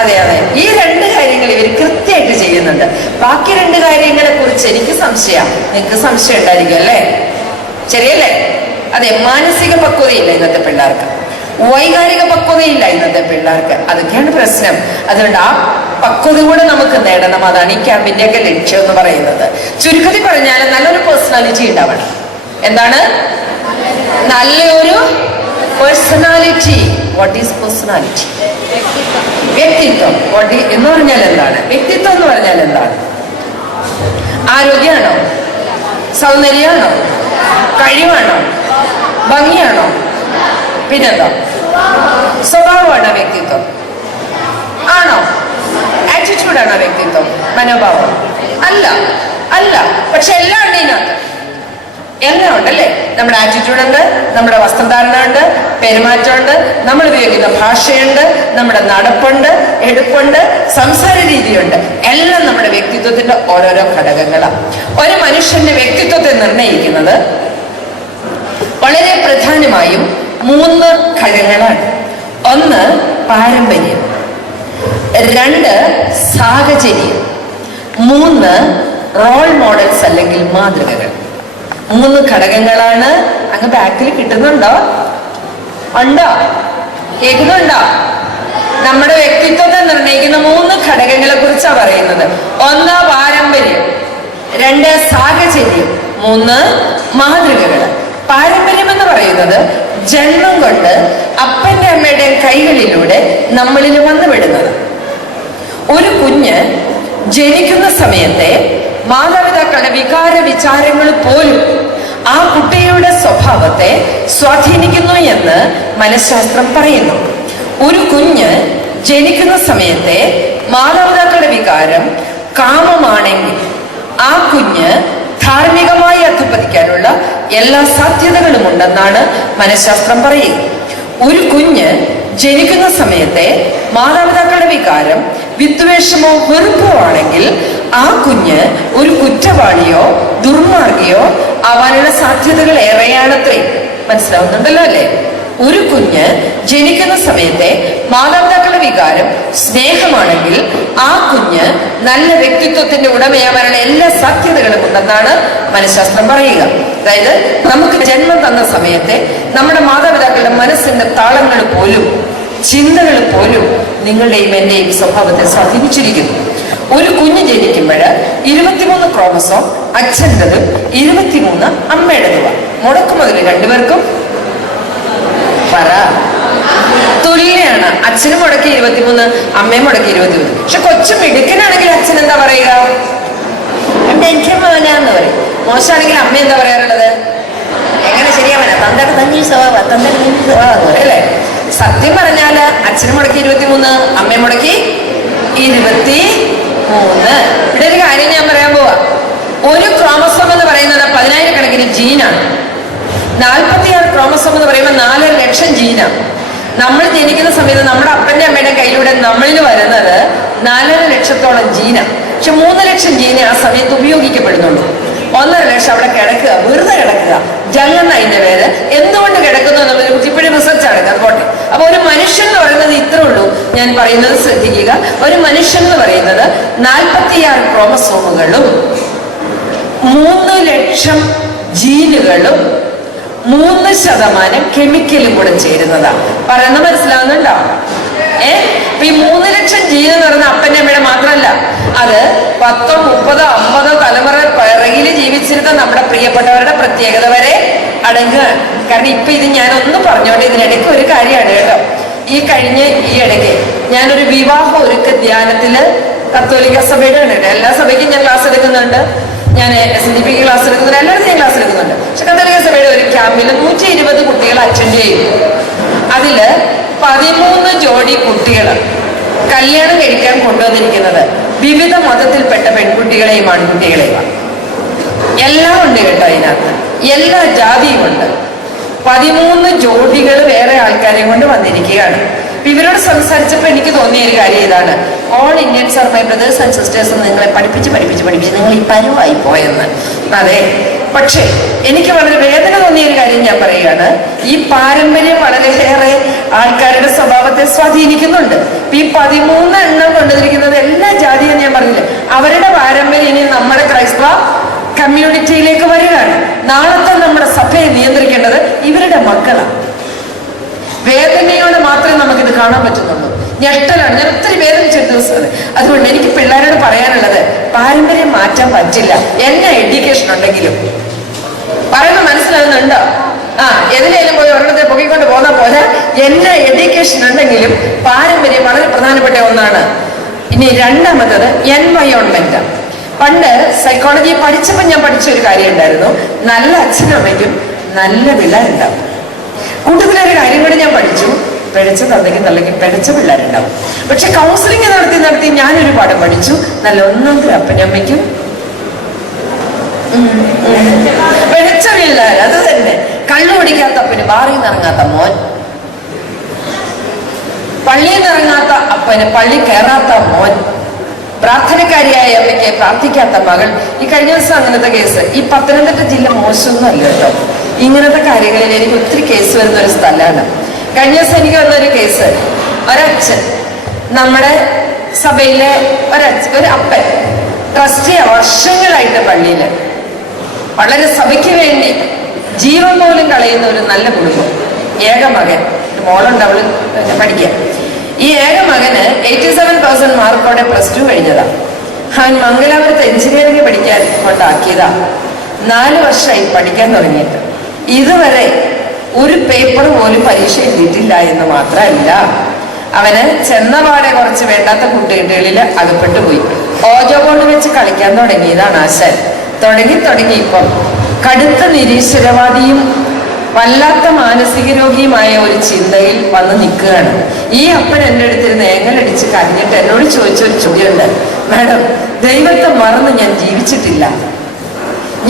അതെ, ഈ 2 കാര്യങ്ങൾ ഇവർ കൃത്യമായിട്ട് ചെയ്യുന്നുണ്ട്. ബാക്കി 2 കാര്യങ്ങളെ കുറിച്ച് എനിക്ക് സംശയം, നിങ്ങൾക്ക് സംശയം ഉണ്ടായിരിക്കും അല്ലേ? ശരിയല്ലേ? അതെ, മാനസിക പക്വതയില്ല ഇന്നത്തെ പിള്ളേർക്ക്, വൈകാരിക പക്വതയില്ല ഇന്നത്തെ പിള്ളേർക്ക്. അതൊക്കെയാണ് പ്രശ്നം. അതുകൊണ്ട് ആ പക്വത കൂടെ നമുക്ക് നേടണം. അതാണ് ഈ ക്യാമ്പിന്റെ ഒക്കെ ലക്ഷ്യം എന്ന് പറയുന്നത്. ചുരുക്കത്തിൽ പറഞ്ഞാൽ നല്ലൊരു പേഴ്സണാലിറ്റി ഉണ്ടാവണം. എന്താണ് നല്ലൊരു പേഴ്സണാലിറ്റി? What is personality? വ്യക്തിത്വം. എന്ന് പറഞ്ഞാൽ എന്താണ് വ്യക്തിത്വം? എന്ന് പറഞ്ഞാൽ എന്താണ്? ആരോഗ്യമാണോ? സൗന്ദര്യമാണോ? കഴിവാണോ? ഭംഗിയാണോ? പിന്നെന്താ? സ്വഭാവമാണോ വ്യക്തിത്വം? ആണോ? ആറ്റിറ്റ്യൂഡാണോ വ്യക്തിത്വം? മനോഭാവം? അല്ല. പക്ഷെ എല്ലാം ഉണ്ട് ഇതിനകത്ത്. എല്ലാം ഉണ്ടല്ലേ. നമ്മുടെ ആറ്റിറ്റ്യൂഡ് ഉണ്ട്, നമ്മുടെ വസ്ത്രധാരണ ഉണ്ട്, പെരുമാറ്റമുണ്ട്, നമ്മൾ ഉപയോഗിക്കുന്ന ഭാഷയുണ്ട്, നമ്മുടെ നടപ്പുണ്ട്, എടുപ്പുണ്ട്, സംസാര രീതിയുണ്ട്. എല്ലാം നമ്മുടെ വ്യക്തിത്വത്തിന്റെ ഓരോരോ ഘടകങ്ങളാണ്. ഒരു മനുഷ്യന്റെ വ്യക്തിത്വത്തെ നിർണ്ണയിക്കുന്നത് വളരെ പ്രധാനമായും 3 ഘടകങ്ങളാണ്. 1 പാരമ്പര്യം, 2 സാഹചര്യം, 3 റോൾ മോഡൽസ് അല്ലെങ്കിൽ മാതൃകകൾ. 3 ഘടകങ്ങളാണ്. അങ്ങ് ബാക്കിൽ കിട്ടുന്നുണ്ടോ? ഉണ്ടോ? കേൾക്കുന്നുണ്ടോ? നമ്മുടെ വ്യക്തിത്വത്തെ നിർണ്ണയിക്കുന്ന 3 ഘടകങ്ങളെ കുറിച്ചാണ് പറയുന്നത്. 1 പാരമ്പര്യം, 2 സാഹചര്യം, 3 മാതൃകകൾ. പാരമ്പര്യം എന്ന് പറയുന്നത് ജന്മം കൊണ്ട് അപ്പന്റെ അമ്മയുടെയും കൈകളിലൂടെ നമ്മളിൽ വന്നു വിടുന്നത്. ഒരു കുഞ്ഞ് ജനിക്കുന്ന സമയത്തെ മാതാപിതാക്കളുടെ വികാര വിചാരങ്ങൾ പോലും ആ കുട്ടിയുടെ സ്വഭാവത്തെ സ്വാധീനിക്കുന്നു എന്ന് മനഃശാസ്ത്രം പറയുന്നു. ഒരു കുഞ്ഞ് ജനിക്കുന്ന സമയത്തെ മാതാപിതാക്കളുടെ വികാരം കാമമാണെങ്കിൽ ആ കുഞ്ഞ് ധാർമ്മികമായി അധപ്പതിക്കാനുള്ള എല്ലാ സാധ്യതകളും ഉണ്ടെന്നാണ് മനഃശാസ്ത്രം പറയുക. ഒരു കുഞ്ഞ് ജനിക്കുന്ന സമയത്തെ മാതാപിതാക്കളുടെ വികാരം വിദ്വേഷമോ വെറുപ്പോ ആണെങ്കിൽ ആ കുഞ്ഞ് ഒരു കുറ്റവാളിയോ ദുർമാർഗിയോ ആവാനുള്ള സാധ്യതകൾ ഏറെയാണത്രേ. മനസ്സിലാവുന്നുണ്ടല്ലോ അല്ലേ? ഒരു കുഞ്ഞ് ജനിക്കുന്ന സമയത്തെ മാതാപിതാക്കളുടെ വികാരം സ്നേഹമാണെങ്കിൽ ആ കുഞ്ഞ് നല്ല വ്യക്തിത്വത്തിന്റെ ഉടമയാവാനുള്ള എല്ലാ സാധ്യതകളും ഉണ്ടെന്നാണ് മനഃശാസ്ത്രം പറയുക. അതായത് നമുക്ക് ജന്മം തന്ന സമയത്തെ നമ്മുടെ മാതാപിതാക്കളുടെ മനസ്സിന്റെ താളങ്ങൾ പോലും ചിന്തകൾ പോലും നിങ്ങളുടെയും എന്റെയും സ്വഭാവത്തെ സ്വാധീനിച്ചിരിക്കുന്നു. ഒരു കുഞ്ഞ് ജനിക്കുമ്പോൾ 23 ക്രോമസോം അച്ഛൻ്റെതും 23 അമ്മയുടേതുമാണ്. മുടക്കുമുതൽ 2 പേർക്കും പറ തുല്യാണ്. അച്ഛനും മുടക്കി 23, അമ്മയും മുടക്കി 23. പക്ഷെ കൊച്ചു മിടുക്കനാണെങ്കിൽ അച്ഛൻ എന്താ പറയുക? എനിക്ക് മോനാന്ന് പറയും. മോശമാണെങ്കിൽ അമ്മ എന്താ പറയാറുള്ളത്? എങ്ങനെ ശരിയാവാനാ? തന്തയുടെ തഞ്ഞി സ്വഭാവം, തന്തയുടെ തഞ്ഞി സ്വഭാവം അല്ലേ? സത്യം പറഞ്ഞാല് അച്ഛനും മുടക്കി 23, അമ്മയും മുടക്കി 23. ഇവിടെ ഒരു കാര്യം ഞാൻ പറയാൻ പോവാ. ഒരു ക്രോമസോം എന്ന് പറയുന്നത് 10,000 കണക്കിന് ജീനാണ്. 46 ക്രോമസോം എന്ന് പറയുമ്പോൾ 4 ലക്ഷം ജീനാണ്. നമ്മൾ ജനിക്കുന്ന സമയത്ത് നമ്മുടെ അപ്പന്റെ അമ്മയുടെ കയ്യിലൂടെ നമ്മളിൽ വരുന്നത് 4.5 ലക്ഷത്തോളം ജീനാണ്. പക്ഷെ 3 ലക്ഷം ജീന് ആ സമയത്ത് ഉപയോഗിക്കപ്പെടുന്നുള്ളൂ. 1.5 ലക്ഷം അവിടെ കിടക്കുക, വെറുതെ കിടക്കുക. ജംഗെന്ന അതിന്റെ പേര്. എന്തുകൊണ്ട് കിടക്കുന്നു എന്നുള്ളതിനെ കുറിച്ച് ഇപ്പോഴും റിസർച്ച് നടക്കുക. പോട്ടെ. അപ്പൊ ഒരു മനുഷ്യൻ എന്ന് പറയുന്നത് ഇത്രേ ഉള്ളൂ. ഞാൻ പറയുന്നത് ശ്രദ്ധിക്കുക. ഒരു മനുഷ്യൻ എന്ന് പറയുന്നത് 46 ക്രോമസോമുകളും 3 ലക്ഷം ജീനുകളും 3% കെമിക്കലും കൂടെ ചേരുന്നതാണ്. പറയുന്നത് മനസ്സിലാവുന്നുണ്ടോ? ഇപ്പൊ ഈ 3 ലക്ഷം ജീൻ എന്ന് പറയുന്ന അപ്പന്റെ അമ്മയുടെ മാത്രമല്ല, അത് 10, 30, 50 തലമുറ പിറകിൽ ജീവിച്ചിരുന്ന നമ്മുടെ പ്രിയപ്പെട്ടവരുടെ പ്രത്യേകത വരെ അടങ്ങുകയാണ്. കാരണം ഇപ്പൊ ഇത് ഞാനൊന്ന് പറഞ്ഞോണ്ട് ഇതിനിടയ്ക്ക് ഒരു കാര്യമാണ് കേട്ടോ. ഈ ഇടയ്ക്ക് ഞാനൊരു വിവാഹ ഒരുക്ക ധ്യാനത്തില് കത്തോലിക്ക സഭയുടെ ഉണ്ട്. എല്ലാ സഭയ്ക്കും ഞാൻ ക്ലാസ് എടുക്കുന്നുണ്ട്. ഞാൻ SNDP ക്ലാസ് എടുക്കുന്നുണ്ട്. എല്ലാവരും ഞാൻ ക്ലാസ് എടുക്കുന്നുണ്ട്. പക്ഷെ കത്തോലിക്ക സഭയുടെ ഒരു ക്യാമ്പിൽ 120 കുട്ടികൾ അറ്റൻഡ് ചെയ്യും. അതില് 13 ജോഡി കുട്ടികൾ കല്യാണം കഴിക്കാൻ കൊണ്ടുവന്നിരിക്കുന്നത് വിവിധ മതത്തിൽപ്പെട്ട പെൺകുട്ടികളെയും ആൺകുട്ടികളെയും. എല്ലാം ഉണ്ട് കേട്ടോ അതിനകത്ത്. എല്ലാ ജാതിയും ഉണ്ട്. 13 ജോഡികൾ വേറെ ആൾക്കാരെയും കൊണ്ട് വന്നിരിക്കുകയാണ്. ഇവരോട് സംസാരിച്ചപ്പോൾ എനിക്ക് തോന്നിയ ഒരു കാര്യം ഇതാണ്. All Indians are my brothers and sisters നിങ്ങളെ പഠിപ്പിച്ച് നിങ്ങൾ ഈ പരുവായി പോയെന്ന്. അതെ, പക്ഷേ എനിക്ക് വളരെ വേദന തോന്നിയ ഒരു കാര്യം ഞാൻ പറയുകയാണ്. ഈ പാരമ്പര്യം വളരെയേറെ ആൾക്കാരുടെ സ്വഭാവത്തെ സ്വാധീനിക്കുന്നുണ്ട്. ഈ 13 എണ്ണം കൊണ്ടുവന്നിരിക്കുന്നത് എല്ലാ ജാതിയും ഞാൻ പറഞ്ഞില്ല. അവരുടെ പാരമ്പര്യം ഇനി നമ്മുടെ ക്രൈസ്തവ കമ്മ്യൂണിറ്റിയിലേക്ക് വരികയാണ്. നാളത്തെ നമ്മുടെ സഭയെ നിയന്ത്രിക്കേണ്ടത് ഇവരുടെ മക്കളാണ്. വേദനയോടെ മാത്രമേ നമുക്കിത് കാണാൻ പറ്റുന്നുള്ളൂ. ഞെട്ടലാണ്. ഞാൻ ഒത്തിരി വേദനിച്ചൊരു ദിവസം. അതുകൊണ്ട് എനിക്ക് പിള്ളേരോട് പറയാനുള്ളത്, പാരമ്പര്യം മാറ്റാൻ പറ്റില്ല. എന്നെ എഡ്യൂക്കേഷൻ ഉണ്ടെങ്കിലും പറയുന്നത് മനസ്സിലാകുന്നുണ്ടോ? എതിലേലും പോയി ഒരെണ്ണത്തെ പൊക്കിക്കൊണ്ട് പോകുന്ന പോലെ എന്നെ എഡ്യൂക്കേഷൻ ഉണ്ടെങ്കിലും പാരമ്പര്യം വളരെ പ്രധാനപ്പെട്ട ഒന്നാണ്. ഇനി രണ്ടാമത്തത് എൻവയോൺമെന്റ്. പണ്ട് സൈക്കോളജി പഠിച്ചപ്പോൾ ഞാൻ പഠിച്ച ഒരു കാര്യം ഉണ്ടായിരുന്നു. നല്ല അച്ഛനും അമ്മയ്ക്കും നല്ല പിള്ളേരുണ്ടാവും. കൂട്ടത്തിലൊരു കാര്യം കൂടി ഞാൻ പഠിച്ചു. പിഴച്ച തന്തയ്ക്കും തള്ളയ്ക്കും പിഴച്ച പിള്ളേരുണ്ടാവും. പക്ഷെ കൗൺസിലിംഗ് നടത്തി ഞാനൊരു പാഠം പഠിച്ചു. നല്ല ഒന്നാമത്തെ അപ്പനും അമ്മയ്ക്കും പിഴച്ച പഠിച്ച പിള്ളേർ അത് തന്നെ. കള്ളു കുടിക്കാത്ത അപ്പന് ബാറിൽ നിന്ന് ഇറങ്ങാത്ത മോൻ, പള്ളിയിൽ നിന്ന് ഇറങ്ങാത്ത അപ്പന് പള്ളി കയറാത്ത മോൻ, പ്രാർത്ഥനക്കാരിയായ അമ്മയ്ക്ക് പ്രാർത്ഥിക്കാത്ത മകൾ. ഈ കഴിഞ്ഞ ദിവസം അങ്ങനത്തെ കേസ്. ഈ പത്തനംതിട്ട ജില്ല മോശമൊന്നും അല്ല കേട്ടോ, ഇങ്ങനത്തെ കാര്യങ്ങളിൽ എനിക്ക് ഒത്തിരി കേസ് വരുന്ന ഒരു സ്ഥലമാണ്. കഴിഞ്ഞ ദിവസം എനിക്ക് വന്നൊരു കേസ്, ഒരച്ഛൻ, നമ്മുടെ സഭയിലെ ഒരു അപ്പൻ, ട്രസ്റ്റിയാ വർഷങ്ങളായിട്ട് പള്ളിയില്, വളരെ സഭയ്ക്ക് വേണ്ടി ജീവൻ പോലും കളയുന്ന ഒരു നല്ല കുടുംബം. ഏക മകൻ, മോളുണ്ട്, അവള് പഠിക്കുക. ഈ ഏക മകന് 87% മാർക്കോടെ +2 കഴിഞ്ഞതാ. അവൻ മംഗലാപുരത്ത് എഞ്ചിനീയറിംഗ് പഠിക്കാൻ കൊണ്ടാക്കിയതാ. 4 വർഷമായി പഠിക്കാൻ തുടങ്ങിയിട്ട് ഇതുവരെ ഒരു പേപ്പർ പോലും പരീക്ഷ എഴുതിയിട്ടില്ല എന്ന് മാത്രമല്ല, അവന് ചെന്നപാടെ കുറച്ച് വേണ്ടാത്ത കുട്ടികളിൽ അകപ്പെട്ടു പോയി. ഓജോ ബോർഡ് വെച്ച് കളിക്കാൻ തുടങ്ങിയതാണ് ആശാൻ. തുടങ്ങി ഇപ്പം കടുത്ത നിരീശ്വരവാദിയും വല്ലാത്ത മാനസിക രോഗിയുമായ ഒരു ചിന്തയിൽ വന്ന് നിൽക്കുകയാണ്. ഈ അപ്പൻ എൻ്റെ അടുത്തിരുന്ന് ഏങ്ങലടിച്ച് കരഞ്ഞിട്ട് എന്നോട് ചോദിച്ചൊരു ചോദ്യമുണ്ട്, മാഡം, ദൈവത്തെ മറന്ന് ഞാൻ ജീവിച്ചിട്ടില്ല.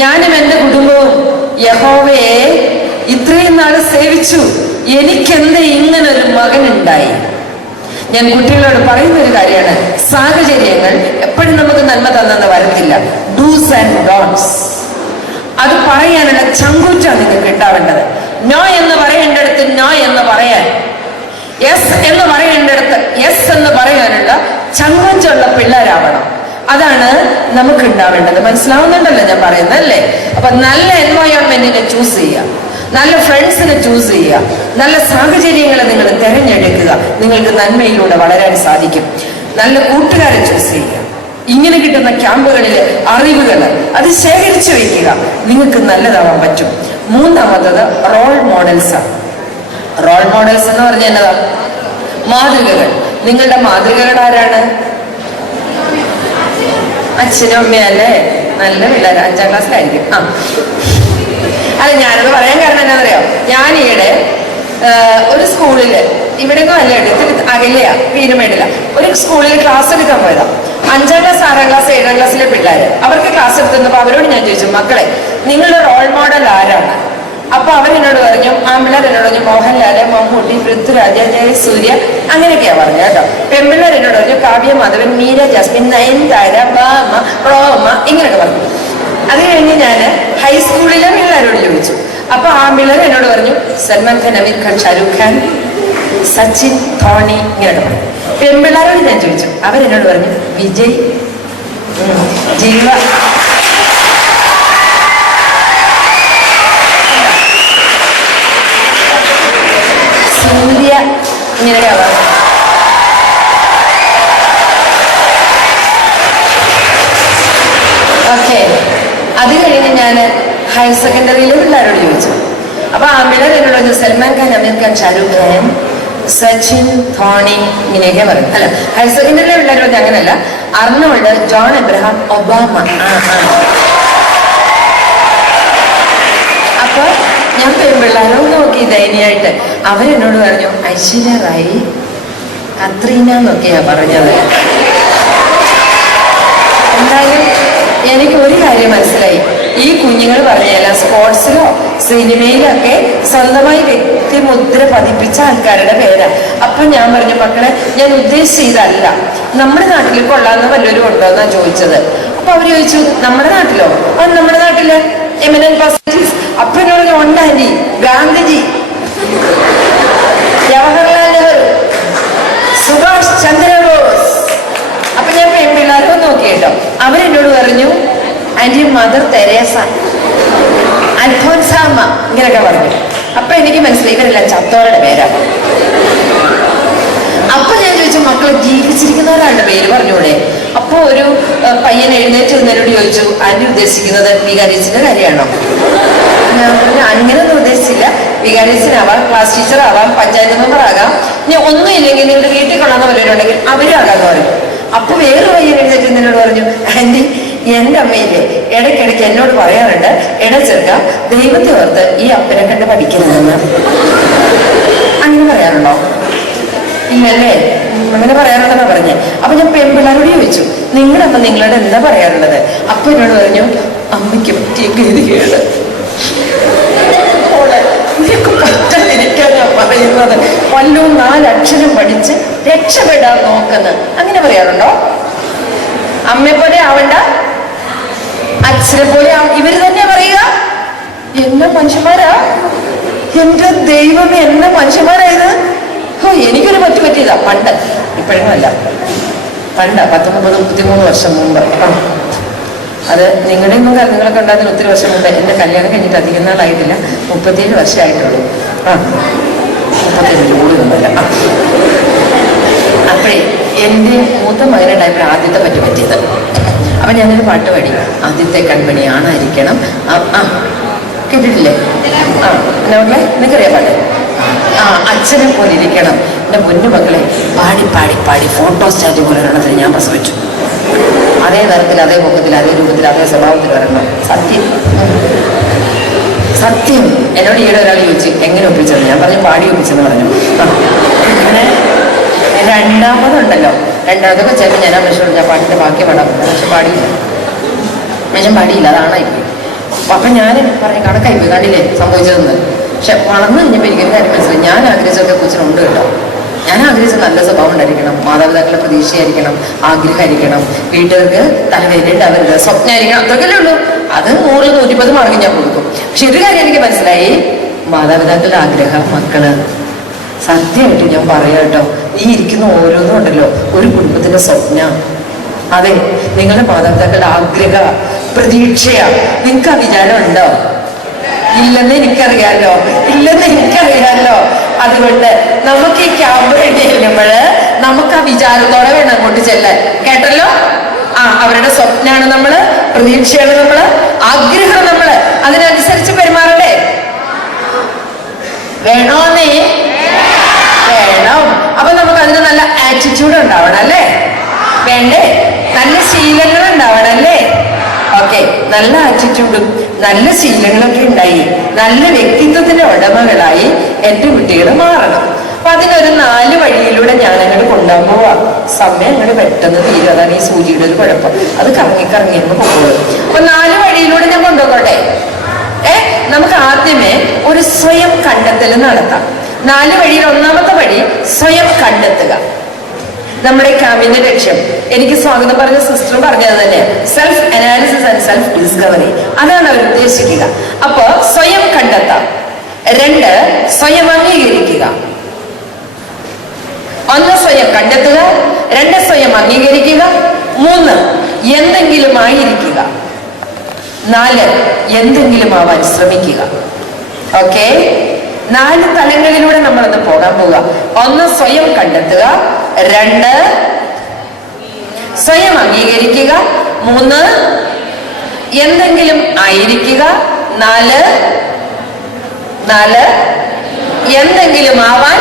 ഞാനും എൻ്റെ കുടുംബവും യഹോവയെ ഇത്രയും നാൾ സേവിച്ചു. എനിക്കെന്ത് ഇങ്ങനൊരു മകനുണ്ടായി? ഞാൻ കുട്ടികളോട് പറയുന്ന ഒരു കാര്യമാണ്, സാഹചര്യങ്ങൾ എപ്പോഴും നമുക്ക് നന്മ തന്നെന്ന് വരത്തില്ല. ഡൂസ് ആൻഡ് ഡോൺസ്, അത് പറയാനുള്ള ചങ്കൂറ്റാണ് നിങ്ങൾക്ക് ഉണ്ടാവേണ്ടത്. നോ എന്ന് പറയേണ്ടടുത്ത് നോ എന്ന് പറയാൻ, യെസ് എന്ന് പറയേണ്ടടുത്ത് യെസ് എന്ന് പറയാനുള്ള ചങ്കൂറ്റുള്ള പിള്ളേരാവണം. അതാണ് നമുക്ക് ഉണ്ടാവേണ്ടത്. മനസ്സിലാവുന്നുണ്ടല്ലോ ഞാൻ പറയുന്നത് അല്ലേ? അപ്പൊ നല്ല എൻവയോൺമെന്റിനെ ചൂസ് ചെയ്യുക, നല്ല ഫ്രണ്ട്സിനെ ചൂസ് ചെയ്യുക, നല്ല സാഹചര്യങ്ങളെ നിങ്ങൾ തിരഞ്ഞെടുക്കുക. നിങ്ങൾക്ക് നന്മയിലൂടെ വളരാൻ സാധിക്കും. നല്ല കൂട്ടുകാരെ ചൂസ് ചെയ്യുക. ഇങ്ങനെ കിട്ടുന്ന ക്യാമ്പുകളിൽ അറിവുകൾ അത് ശേഖരിച്ചു വയ്ക്കുക. നിങ്ങൾക്ക് നല്ലതാവാൻ പറ്റും. മൂന്നാമത്തത് റോൾ മോഡൽസാണ്. റോൾ മോഡൽസ് എന്ന് പറഞ്ഞാൽ എന്നതാ? മാതൃകകൾ. നിങ്ങളുടെ മാതൃകകൾ ആരാണ്? അച്ഛനും അമ്മയല്ലേ? നല്ല പിള്ളേർ 5ാം ക്ലാസ്സിലായിരിക്കും. അല്ല, ഞാനത് പറയാൻ കാരണം എന്താണെന്നറിയോ? ഞാൻ ഈയിടെ ഒരു സ്കൂളില്, ഇവിടെ അല്ല, ഇത്തിരി അകലെയാ, പീരുമേടില്ല, ഒരു സ്കൂളിൽ ക്ലാസ് എടുക്കാൻ പോയതാ. 5ാം ക്ലാസ് 6ാം ക്ലാസ് 7ാം ക്ലാസ്സിലെ പിള്ളേര്. അവർക്ക് ക്ലാസ് എടുത്തുന്നപ്പോ അവരോട് ഞാൻ ചോദിച്ചു, മക്കളെ, നിങ്ങളുടെ റോൾ മോഡൽ ആരാണ്? അപ്പൊ അവരെന്നോട് പറഞ്ഞു, ആമ്പിള്ളേർ എന്നോട് പറഞ്ഞു മോഹൻലാല്, മമ്മൂട്ടി, പൃഥ്വിരാജ്, ജയസൂര്യ, അങ്ങനെയൊക്കെയാ പറഞ്ഞു കേട്ടോ. പെൺപിള്ളേർ എന്നോട് പറഞ്ഞു കാവ്യ മാധവൻ, മീര ജാസ്മിൻ, നയൻതാര, ഭാമ, റോമ, ഇങ്ങനെയൊക്കെ പറഞ്ഞു. അത് കഴിഞ്ഞ് ഞാൻ ഹൈസ്കൂളിലെ പിള്ളേരോട് ചോദിച്ചു. അപ്പൊ ആമ്പിള്ളേർ എന്നോട് പറഞ്ഞു സൽമാൻ ഖാൻ, അമീർ ഖാൻ, ഷാരൂഖ് ഖാൻ, സച്ചിൻ, ധോണി, ഇങ്ങനെയൊക്കെ പറഞ്ഞു. പെൺപിള്ളേരോട് ഞാൻ ചോദിച്ചു, അവരെന്നോട് പറഞ്ഞു വിജയ്, ജീവ, സൂര്യ, ഇങ്ങനെയൊക്കെ പറഞ്ഞു. ഓക്കെ, അത് കഴിഞ്ഞ് ഞാൻ ഹയർ സെക്കൻഡറിയിലെ പിള്ളേരോട് ചോദിച്ചു. അപ്പൊ ആമ്പിള്ളേർ എന്നോട് പറഞ്ഞു സൽമാൻ ഖാൻ, അമീർ ഖാൻ, ഷാരൂഖ് ഖാൻ, സച്ചിൻ, ധോണി, ഇങ്ങനെയൊക്കെ പറയും. അല്ല, ഹയർ സെക്കൻഡറിയിലെ പിള്ളേർ പറഞ്ഞു അങ്ങനല്ല, അർണോൾഡ്, ജോൺ എബ്രഹാം, ഒബാമ. അപ്പൊ ഞാൻ പെൺപിള്ളേരോട് നോക്കി ദയനീയായിട്ട്. അവരെന്നോട് പറഞ്ഞു ഐശ്വര്യ റായി, കത്രീന എന്നൊക്കെയാ പറഞ്ഞത്. എന്തായാലും എനിക്ക് ഒരു കാര്യം മനസ്സിലായി, ഈ കുഞ്ഞുങ്ങൾ പറഞ്ഞല്ല, സ്പോർട്സിലോ സിനിമയിലൊക്കെ സ്വന്തമായി വ്യക്തിമുദ്ര പതിപ്പിച്ച ആൾക്കാരുടെ പേരാ. അപ്പൊ ഞാൻ പറഞ്ഞു, മക്കളെ, ഞാൻ ഉദ്ദേശിച്ചതല്ല. നമ്മുടെ നാട്ടിൽ കൊള്ളാവുന്ന വല്ലവരും ഉണ്ടോ എന്നാ ചോദിച്ചത്. അപ്പൊ അവര് ചോദിച്ചു നമ്മുടെ നാട്ടിലോ? നമ്മുടെ നാട്ടില് എമിനന്റ് പേഴ്സണാലിറ്റീസ്. അപ്പൊ എന്നോട് ഉണ്ട് ആന്റി, ഗാന്ധിജി, ജവഹർലാൽ നെഹ്റു, സുഭാഷ് ചന്ദ്രബോസ്. അപ്പൊ ഞാൻ പെൺപിള്ളേർക്കും നോക്കി കേട്ടോ. അവരെന്നോട് പറഞ്ഞു ആന്റി മദർ തെരേസ, അൽഫോൻസാമ്മ, ഇങ്ങനെയൊക്കെ പറഞ്ഞു. അപ്പൊ എനിക്ക് മനസ്സിലായി ഇവരെല്ലാം ചത്തോരുടെ പേരാ. അപ്പൊ ഞാൻ ചോദിച്ചു, മക്കളെ ജീവിച്ചിരിക്കുന്നവരാളുടെ പേര് പറഞ്ഞൂടെ? അപ്പൊ ഒരു പയ്യൻ എഴുന്നേറ്റ് എന്നോട് ചോദിച്ചു, ആന്റി ഉദ്ദേശിക്കുന്നത് വികാരിച്ചിന്റെ കാര്യമാണോ? ഞാൻ പറഞ്ഞു അങ്ങനെയൊന്നും ഉദ്ദേശിച്ചില്ല, വികാരിച്ചനാവാം, ക്ലാസ് ടീച്ചർ ആവാം, പഞ്ചായത്ത് മെമ്പർ ആകാം, ഇനി ഒന്നും ഇല്ലെങ്കിൽ നിങ്ങളുടെ വീട്ടിൽ കൊള്ളാവുന്ന വല്ലവരുണ്ടെങ്കിൽ അവരും ആകാന്ന് പറയും. അപ്പൊ വേറെ പയ്യൻ എഴുന്നേറ്റ് എന്നോട് പറഞ്ഞു, ആന്റി എന്റെ അമ്മയില്ലേ ഇടയ്ക്കിടയ്ക്ക് എന്നോട് പറയാറുണ്ട്, ചെറുക്ക ദൈവത്തെ ഓർത്ത് ഈ അപ്പനെ കണ്ട് പഠിക്കരുതെന്ന്. അങ്ങനെ പറയാറുണ്ടോ? ഇല്ലല്ലേ? അങ്ങനെ പറയാറുണ്ടെന്നാ പറഞ്ഞേ. അപ്പൊ ഞാൻ പെൺപിള്ളേരോട് ചോദിച്ചു, നിങ്ങളപ്പൊ നിങ്ങളോട് എന്താ പറയാറുള്ളത്? അപ്പൊ എന്നോട് പറഞ്ഞു, അമ്മയ്ക്ക് പറ്റിയ ഗതികേട്, നിനക്ക് പറ്റാതിരിക്കാൻ ഞാൻ പറയുന്നത്. വല്ലതും 4 അക്ഷരം പഠിച്ച് രക്ഷപ്പെടാൻ നോക്കുന്നത്, അങ്ങനെ പറയാറുണ്ടോ? അമ്മയെ പോലെ ആവണ്ട, അച്ഛനെ പോലെ ഇവര് തന്നെ പറയുക. എന്നെ മനുഷ്യന്മാരാ, എന്റെ ദൈവമേ, എന്നെ മനുഷ്യന്മാരായത്. എനിക്കൊരു പറ്റിയതാ പണ്ട്, ഇപ്പോഴല്ല, പണ്ട് 19-33 വർഷം മുമ്പ്. അത് നിങ്ങളുടെ ഒന്നും നിങ്ങളൊക്കെ ഉണ്ടാകുന്ന ഒത്തിരി വർഷം മുമ്പ്. എൻ്റെ കല്യാണം കഴിഞ്ഞിട്ട് അധികം നാളായിട്ടില്ല, 37 വർഷമായിട്ടുള്ളൂ. 37 കൂടുതലൊന്നുമല്ല. അപ്പോഴേ എൻ്റെ മൂത്ത മകനുണ്ടായപ്പോൾ ആദ്യത്തെ പറ്റിയത്. അപ്പം ഞാനൊരു പാട്ട് പാടി, ആദ്യത്തെ കൺപണി ആണായിരിക്കണം. കേട്ടിട്ടില്ലേ? നോക്കേ, നിനക്കറിയാം പാട്ട്? അച്ഛനെ പോലെ ഇരിക്കണം. എൻ്റെ പൊന്നു മക്കളെ, പാടി പാടി പാടി ഫോട്ടോ സ്റ്റാറ്റ് പോലെ ഒരെണ്ണത്തിന് ഞാൻ പ്രസവിച്ചു. അതേ തരത്തിൽ, അതേ മുഖത്തിൽ, അതേ രൂപത്തിൽ, അതേ സ്വഭാവത്തിൽ വരണം. സത്യം സത്യം. എന്നോട് ഈയിടെ ഒരാൾ ചോദിച്ചു എങ്ങനെ ഒപ്പിച്ചത്. ഞാൻ പറഞ്ഞു പാടി ഒപ്പിച്ചെന്ന് പറഞ്ഞു. അങ്ങനെ രണ്ടാമതുണ്ടല്ലോ, രണ്ടാമതൊക്കെ ചെന്ന് ഞാൻ അമ്മയോട് ഞാൻ പാട്ടിൻ്റെ ബാക്കി പാടാൻ പറ്റില്ല, പക്ഷെ പാടിയില്ല. ഞാൻ പാടിയില്ല, അതാണായിപ്പോയി. അപ്പം ഞാൻ പറഞ്ഞു കണക്കായിപ്പോയി, കണ്ടില്ലേ സംഭവിച്ചതെന്ന്. പക്ഷെ വളർന്നു കഴിഞ്ഞപ്പോൾ എനിക്കൊരു കാര്യം മനസ്സിലായി, ഞാൻ ആഗ്രഹിച്ചൊക്കെ കൊച്ചിനുണ്ട് കേട്ടോ. ഞാൻ ആഗ്രഹിച്ച നല്ല സ്വഭാവം ഉണ്ടായിരിക്കണം, മാതാപിതാക്കളുടെ പ്രതീക്ഷയായിരിക്കണം, ആഗ്രഹമായിരിക്കണം, വീട്ടുകാർക്ക് തലവേദന ഉണ്ടാവരുത്, സ്വപ്നമായിരിക്കണം, അതൊക്കെയല്ലേ ഉള്ളൂ. അത് 100-110 മാർക്ക് ഞാൻ കൊടുക്കും. പക്ഷെ ഒരു കാര്യം എനിക്ക് മനസ്സിലായി, മാതാപിതാക്കളുടെ ആഗ്രഹം, മക്കള്, സത്യമായിട്ട് ഞാൻ പറയാം കേട്ടോ, ഈ ഇരിക്കുന്ന ഓരോന്നും ഉണ്ടല്ലോ ഒരു കുടുംബത്തിന്റെ സ്വപ്നം. അതെ, നിങ്ങളുടെ മാതാപിതാക്കളുടെ ആഗ്രഹ പ്രതീക്ഷയാ. നിങ്ങൾക്ക് ആ വിചാരം ഉണ്ടോ? ഇല്ലെന്ന് എനിക്കറിയാലോ, അതുകൊണ്ട് നമുക്ക് ഈ ക്യാമ്പ് കഴിഞ്ഞ് ചെല്ലുമ്പോൾ നമുക്ക് ആ വിചാരത്തോടെ വേണം അങ്ങോട്ട് ചെല്ലാൻ. കേട്ടല്ലോ? അവരുടെ സ്വപ്നമാണ് നമ്മള്, പ്രതീക്ഷയാണ് നമ്മള്, ആഗ്രഹം നമ്മള്, അതിനനുസരിച്ച് പെരുമാറണ്ടേ? വേണോന്നേ? വേണം. അപ്പൊ നമുക്ക് അതിന് നല്ല ആറ്റിറ്റ്യൂഡ് ഉണ്ടാവണം അല്ലേ? വേണ്ടേ? നല്ല ശീലങ്ങൾ ഉണ്ടാവണം അല്ലേ? ഓക്കെ, നല്ല ആറ്റിറ്റ്യൂഡും നല്ല ശീലങ്ങളൊക്കെ ഉണ്ടായി നല്ല വ്യക്തിത്വത്തിന്റെ ഉടമകളായി എൻ്റെ കുട്ടികൾ മാറണം. അപ്പൊ അതിനൊരു 4 വഴിയിലൂടെ ഞാൻ അങ്ങോട്ട് കൊണ്ടുപോകാൻ പോവാ. സമയം അങ്ങോട്ട് പെട്ടെന്ന് തീരും. അതാണ് ഈ സൂചിയുടെ ഒരു കുഴപ്പം, അത് കറങ്ങി അങ്ങ് പോകുള്ളൂ. അപ്പൊ 4 വഴിയിലൂടെ ഞാൻ കൊണ്ടുപോകട്ടെ. നമുക്ക് ആദ്യമേ ഒരു സ്വയം കണ്ടെത്തൽ നടത്താം. 4 വഴിയിൽ ഒന്നാമത്തെ വഴി സ്വയം കണ്ടെത്തുക. നമ്മുടെ ക്യാമ്പിന്റെ ലക്ഷ്യം, എനിക്ക് സ്വാഗതം പറഞ്ഞ സിസ്റ്റർ പറഞ്ഞത് തന്നെ, self analysis and self discovery. അതാണ് അവർ ഉദ്ദേശിക്കുക. അപ്പൊ സ്വയം കണ്ടെത്താം. 2, സ്വയം അംഗീകരിക്കുക. 1, സ്വയം കണ്ടെത്തുക. 2, സ്വയം അംഗീകരിക്കുക. 3, എന്തെങ്കിലും ആയിരിക്കുക. 4, എന്തെങ്കിലും ആവാൻ ശ്രമിക്കുക. ഓക്കെ, 4 തലങ്ങളിലൂടെ നമ്മളൊന്ന് പോകാൻ പോവുക. 1, സ്വയം കണ്ടെത്തുക. 2, സ്വയം അംഗീകരിക്കുക. 3, എന്തെങ്കിലും ആയിരിക്കുക. 4, എന്തെങ്കിലും ആവാൻ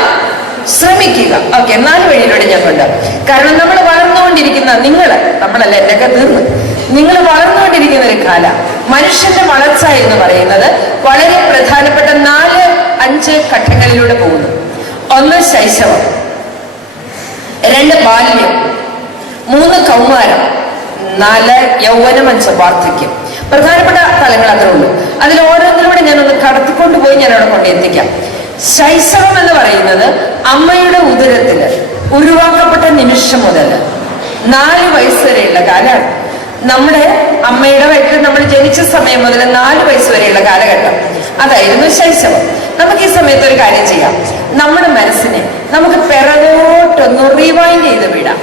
ശ്രമിക്കുക. ഓക്കെ, 4 വഴിയിലൂടെ ഞാൻ കൊണ്ട്. കാരണം നമ്മൾ വളർന്നുകൊണ്ടിരിക്കുന്ന നമ്മളല്ല, എന്നൊക്കെ തീർന്നു, നിങ്ങൾ വളർന്നുകൊണ്ടിരിക്കുന്ന ഒരു കാലം. മനുഷ്യന്റെ വളർച്ച എന്ന് പറയുന്നത് വളരെ പ്രധാനപ്പെട്ട 4-5 ഘട്ടങ്ങളിലൂടെ പോകുന്നു. 1, ശൈശവം. 2, ബാല്യം. 3, കൗമാരം. 4, യൗവനം. 5, വാർദ്ധക്യം. പ്രധാനപ്പെട്ട തലങ്ങൾ അത്രേ ഉള്ളൂ. അതിൽ ഓരോന്നിലൂടെ ഞാനൊന്ന് കടത്തിക്കൊണ്ടുപോയി ഞാൻ അവിടെ കൊണ്ടെത്തിക്കാം. ശൈശവം എന്ന് പറയുന്നത് അമ്മയുടെ ഉദരത്തില് ഉരുവാക്കപ്പെട്ട നിമിഷം മുതൽ 4 വയസ്സ് വരെയുള്ള കാലമാണ്. നമ്മുടെ അമ്മയുടെ വയറ്റിൽ നമ്മൾ ജനിച്ച സമയം മുതൽ 4 വയസ്സ് വരെയുള്ള കാലഘട്ടം, അതായിരുന്നു ശൈശവം. നമുക്ക് ഈ സമയത്ത് ഒരു കാര്യം ചെയ്യാം, നമ്മുടെ മനസ്സിനെ നമുക്ക് പിറകോട്ടൊന്ന് റിവൈൻഡ് ചെയ്ത് വിടാം.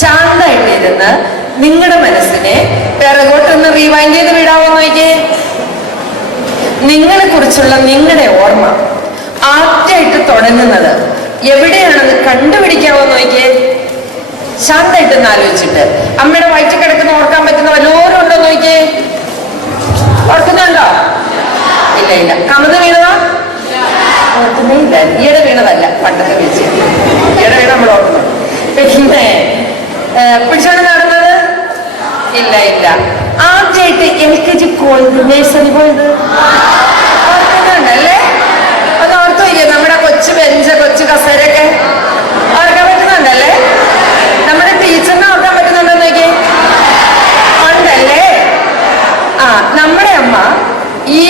ശാന്തമായിട്ടിരുന്ന് നിങ്ങളുടെ മനസ്സിനെ പിറകോട്ടൊന്ന് റിവൈൻഡ് ചെയ്ത് വിടാമോ നോക്കിയേ. നിങ്ങളെ കുറിച്ചുള്ള നിങ്ങളുടെ ഓർമ്മ ആദ്യമായിട്ട് തുടങ്ങുന്നത് എവിടെയാണെന്ന് കണ്ടുപിടിക്കാമോ നോക്കിയേ. ശാന്തമായിട്ടൊന്ന് ആലോചിച്ചിട്ട് അമ്മയുടെ വയറ്റിൽ കിടക്കുന്ന ഓർക്കാൻ പറ്റുന്ന വല്ലവരും ഉണ്ടോ നോക്കിയേ. ഓർക്കുന്നുണ്ടോ? ഇല്ല. കമന്ന് വീണതാ? ഓർക്കുന്നേ ഇല്ല. ഈയിടെ വീണതല്ല, പണ്ടത്തെ വീഴ്ച. ഈയിടെ വീണ നമ്മൾ ഓർക്കുന്നു. പിന്നെ പിടിച്ചോണ്ട് നടന്നത്? ഇല്ല. ആദ്യമായിട്ട് LKG നഴ്സറി പോയത് ഓർക്കുന്നുണ്ടല്ലേ? അത് ഓർത്തു വയ്ക്കുക. നമ്മുടെ കൊച്ചു ബെഞ്ച്, കൊച്ചു കസേരയൊക്കെ ഓർക്കാൻ പറ്റുന്നുണ്ടല്ലേ? നമ്മുടെ ടീച്ചറിനെ ഓർക്കാൻ പറ്റുന്നുണ്ടോ നോക്കിയേ? ഉണ്ടല്ലേ? നമ്മുടെ അമ്മ ഈ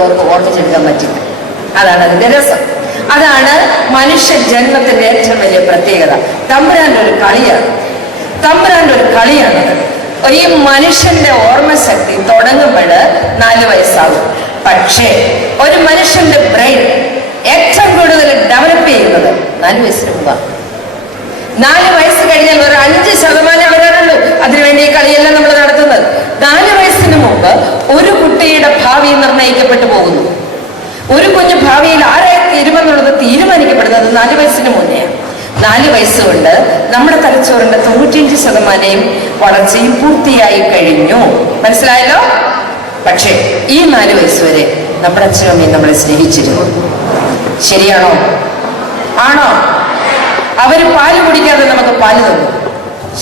വീട്ടിലുള്ളവർക്ക് ഓർമ്മിച്ചെടുക്കാൻ പറ്റില്ല. അതാണ് അതിന്റെ രസം. അതാണ് മനുഷ്യ ജന്മത്തിന്റെ ഏറ്റവും വലിയ പ്രത്യേകത. തമ്പുരാന്റെ ഒരു കളിയാണത്. ഈ മനുഷ്യന്റെ ഓർമ്മശക്തി തുടങ്ങുമ്പോൾ 4 വയസ്സാകും. പക്ഷേ ഒരു മനുഷ്യന്റെ ബ്രെയിൻ ഏറ്റവും കൂടുതൽ ഡെവലപ്പ് ചെയ്യുന്നത് 4 വയസ്സിന് മുമ്പാണ്. 4 വയസ്സ് കഴിഞ്ഞാൽ ഒരു 5% അവരാണുള്ളൂ. അതിനുവേണ്ടി ഈ കളിയെല്ലാം നമ്മൾ നടത്തുന്നത്. 4 വയസ്സിന് മുമ്പ് ഒരു കുട്ടിയുടെ ഭാവി നിർണ്ണയിക്കപ്പെട്ടു പോകുന്നു. ഒരു കുഞ്ഞ് ഭാവിയിൽ ആരായി തീരുമെന്നുള്ളത് തീരുമാനിക്കപ്പെടുന്നത് 4 വയസ്സിന് മുന്നെയാണ്. 4 വയസ്സുകൊണ്ട് നമ്മുടെ തലച്ചോറിന്റെ 95% വളർച്ചയും പൂർത്തിയായി കഴിഞ്ഞു. മനസ്സിലായല്ലോ? പക്ഷേ ഈ 4 വയസ്സ് വരെ നമ്മുടെ അച്ഛനും അമ്മയും നമ്മളെ സ്നേഹിച്ചിരുന്നു. ശരിയാണോ? ആണോ? അവര് പാല് കുടിക്കാതെ നമുക്ക് പാല് തന്നു.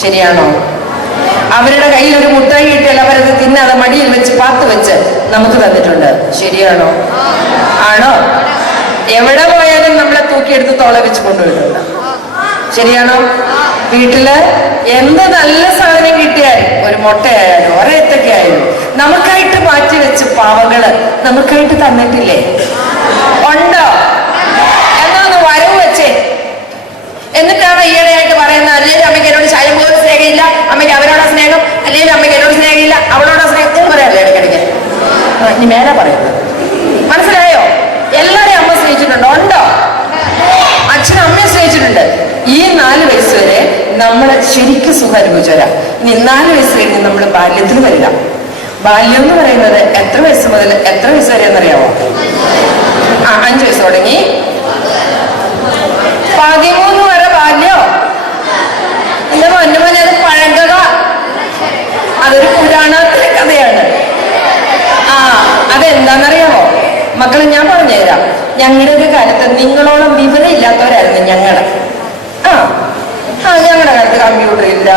ശരിയാണോ? അവരുടെ കയ്യിൽ ഒരു മുട്ടായി കിട്ടിയാൽ അവരത് തിന്നാതെ മടിയിൽ വെച്ച് പാത്ത് വെച്ച് നമുക്ക് തന്നിട്ടുണ്ട്. ശരിയാണോ? ആണോ? എവിടെ പോയാലും നമ്മളെ തൂക്കിയെടുത്ത് തോളെ വെച്ച് കൊണ്ടുപോയിട്ടുണ്ട്. ശരിയാണോ? വീട്ടില് എന്ത് നല്ല സാധനം കിട്ടിയാലും, ഒരു മുട്ടയായാലും ഒരേത്തക്കയായാലും നമുക്കായിട്ട് മാറ്റി വെച്ച് പാവകള് നമുക്കായിട്ട് തന്നിട്ടില്ലേ? ഉണ്ടോ? എന്നാ ഒന്ന് വരവ് വെച്ചേ. എന്നിട്ടാണ് ഈയിടെയായിട്ട് പറയുന്നത്, അല്ലെങ്കിൽ അമ്മയ്ക്ക് എന്നോട് ചായ പോലും സ്നേഹമില്ല, അമ്മയ്ക്ക് അവരോட സ്നേഹം, അല്ലെങ്കിൽ അമ്മയ്ക്ക് എന്നോട് സ്നേഹമില്ല, അവളോட സ്നേഹം എന്ന് പറയാറില്ല ഇടയ്ക്കിടയ്ക്ക്. ഇനി മേലെ പറയുന്നത് മനസ്സിലായോ? എല്ലാരെയും അമ്മ സ്നേഹിച്ചിട്ടുണ്ടോ? ഉണ്ടോ? അച്ഛനും അമ്മയെ സ്നേഹിച്ചിട്ടുണ്ട്. ഈ 4 വയസ്സ് വരെ നമ്മൾ ശരിക്കും സുഖം അനുഭവിച്ചവരാ. ഇനി 4 വയസ്സ് കഴിഞ്ഞ് നമ്മൾ ബാല്യത്തിൽ വരിക. ബാല്യം എന്ന് പറയുന്നത് എത്ര വയസ്സ് മുതൽ എത്ര വയസ്സ് വരെ എന്നറിയാവോ? 5 വയസ്സ് തുടങ്ങി 13 വരെ ബാല്യോ. എന്റെ പൊന്നുമോനെ, അത് പഴങ്കഥ. അതൊരു പുരാണത്തിലെ കഥയാണ്. അതെന്താണെന്നറിയാമോ മക്കളെ? ഞാൻ പറഞ്ഞുതരാം. ഞങ്ങളുടെ ഒരു കാലത്ത് നിങ്ങളോളം വിവരം ഇല്ലാത്തവരായിരുന്നു ഞങ്ങള്. ഞങ്ങളുടെ കാലത്ത് കമ്പ്യൂട്ടർ ഇല്ല,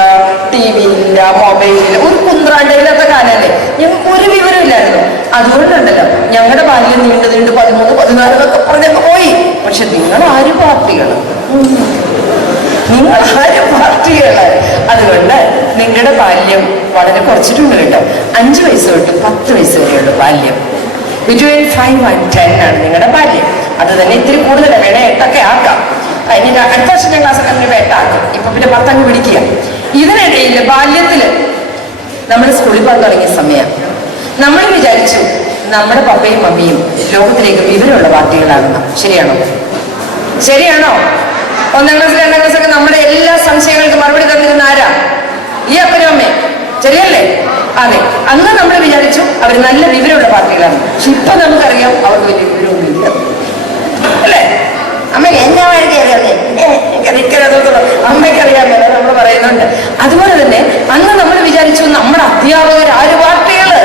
TV ഇല്ല, മൊബൈൽ ഇല്ല, ഒരു കുന്ത്രാണ്ടയില്ലാത്ത കാലല്ലേ. ഞങ്ങൾക്ക് ഒരു വിവരം ഇല്ലായിരുന്നു. അതുകൊണ്ടുണ്ടല്ലോ ഞങ്ങളുടെ ബാല്യം നീണ്ടു 13, 14 എന്നൊക്കെ പറഞ്ഞൊക്കെ പോയി. പക്ഷെ നിങ്ങൾ ആര് പാർട്ടികള്? അതുകൊണ്ട് നിങ്ങളുടെ ബാല്യം വളരെ കുറച്ചിട്ടുണ്ട് കേട്ടോ. 5 വയസ്സ് തൊട്ട് 10 വയസ്സ് വരെയുള്ള ബാല്യം. ബിറ്റ്വീൻ 5 and 10 ആണ് നിങ്ങളുടെ ബാല്യം. അത് തന്നെ ഇത്തിരി കൂടുതലാണ്. വേണേ 8 ആക്കാം. ഇനി അടുത്ത വർഷം ഞാൻ ക്ലാസ് ഒക്കെ 8 ആക്കും. ഇപ്പൊ പിന്നെ 10 പിടിക്കുക. ഇതിനിടയിൽ ബാല്യത്തില് നമ്മൾ സ്കൂളിൽ പോകാൻ തുടങ്ങിയ സമയം നമ്മൾ വിചാരിച്ചു നമ്മുടെ പപ്പയും മമ്മിയും ലോകത്തിലേക്ക് വിവരമുള്ള പാർട്ടികളാകണം. ശരിയാണോ? ശരിയാണോ? 1ാം ക്ലാസ് 2ാം ക്ലാസ് ഒക്കെ നമ്മുടെ എല്ലാ സംശയങ്ങൾക്കും മറുപടി തന്നിരുന്ന ആരാ? ഈ അപ്പനും അമ്മയും. ശരിയല്ലേ? അതെ. അന്ന് നമ്മൾ വിചാരിച്ചു അവർ നല്ല വിവരമുള്ള പാർട്ടികളാണ്. പക്ഷെ ഇപ്പൊ നമുക്കറിയാം അവർക്ക് വലിയ വിവരമൊന്നുമില്ല. അല്ലേ? അമ്മയ്ക്ക് എന്നാ വഴിക്ക് അറിയാമേ, അമ്മയ്ക്കറിയാമേ നമ്മൾ പറയുന്നുണ്ട്. അതുപോലെ തന്നെ അന്ന് നമ്മൾ വിചാരിച്ചു നമ്മുടെ അധ്യാപകർ ആര് പാർട്ടികള്,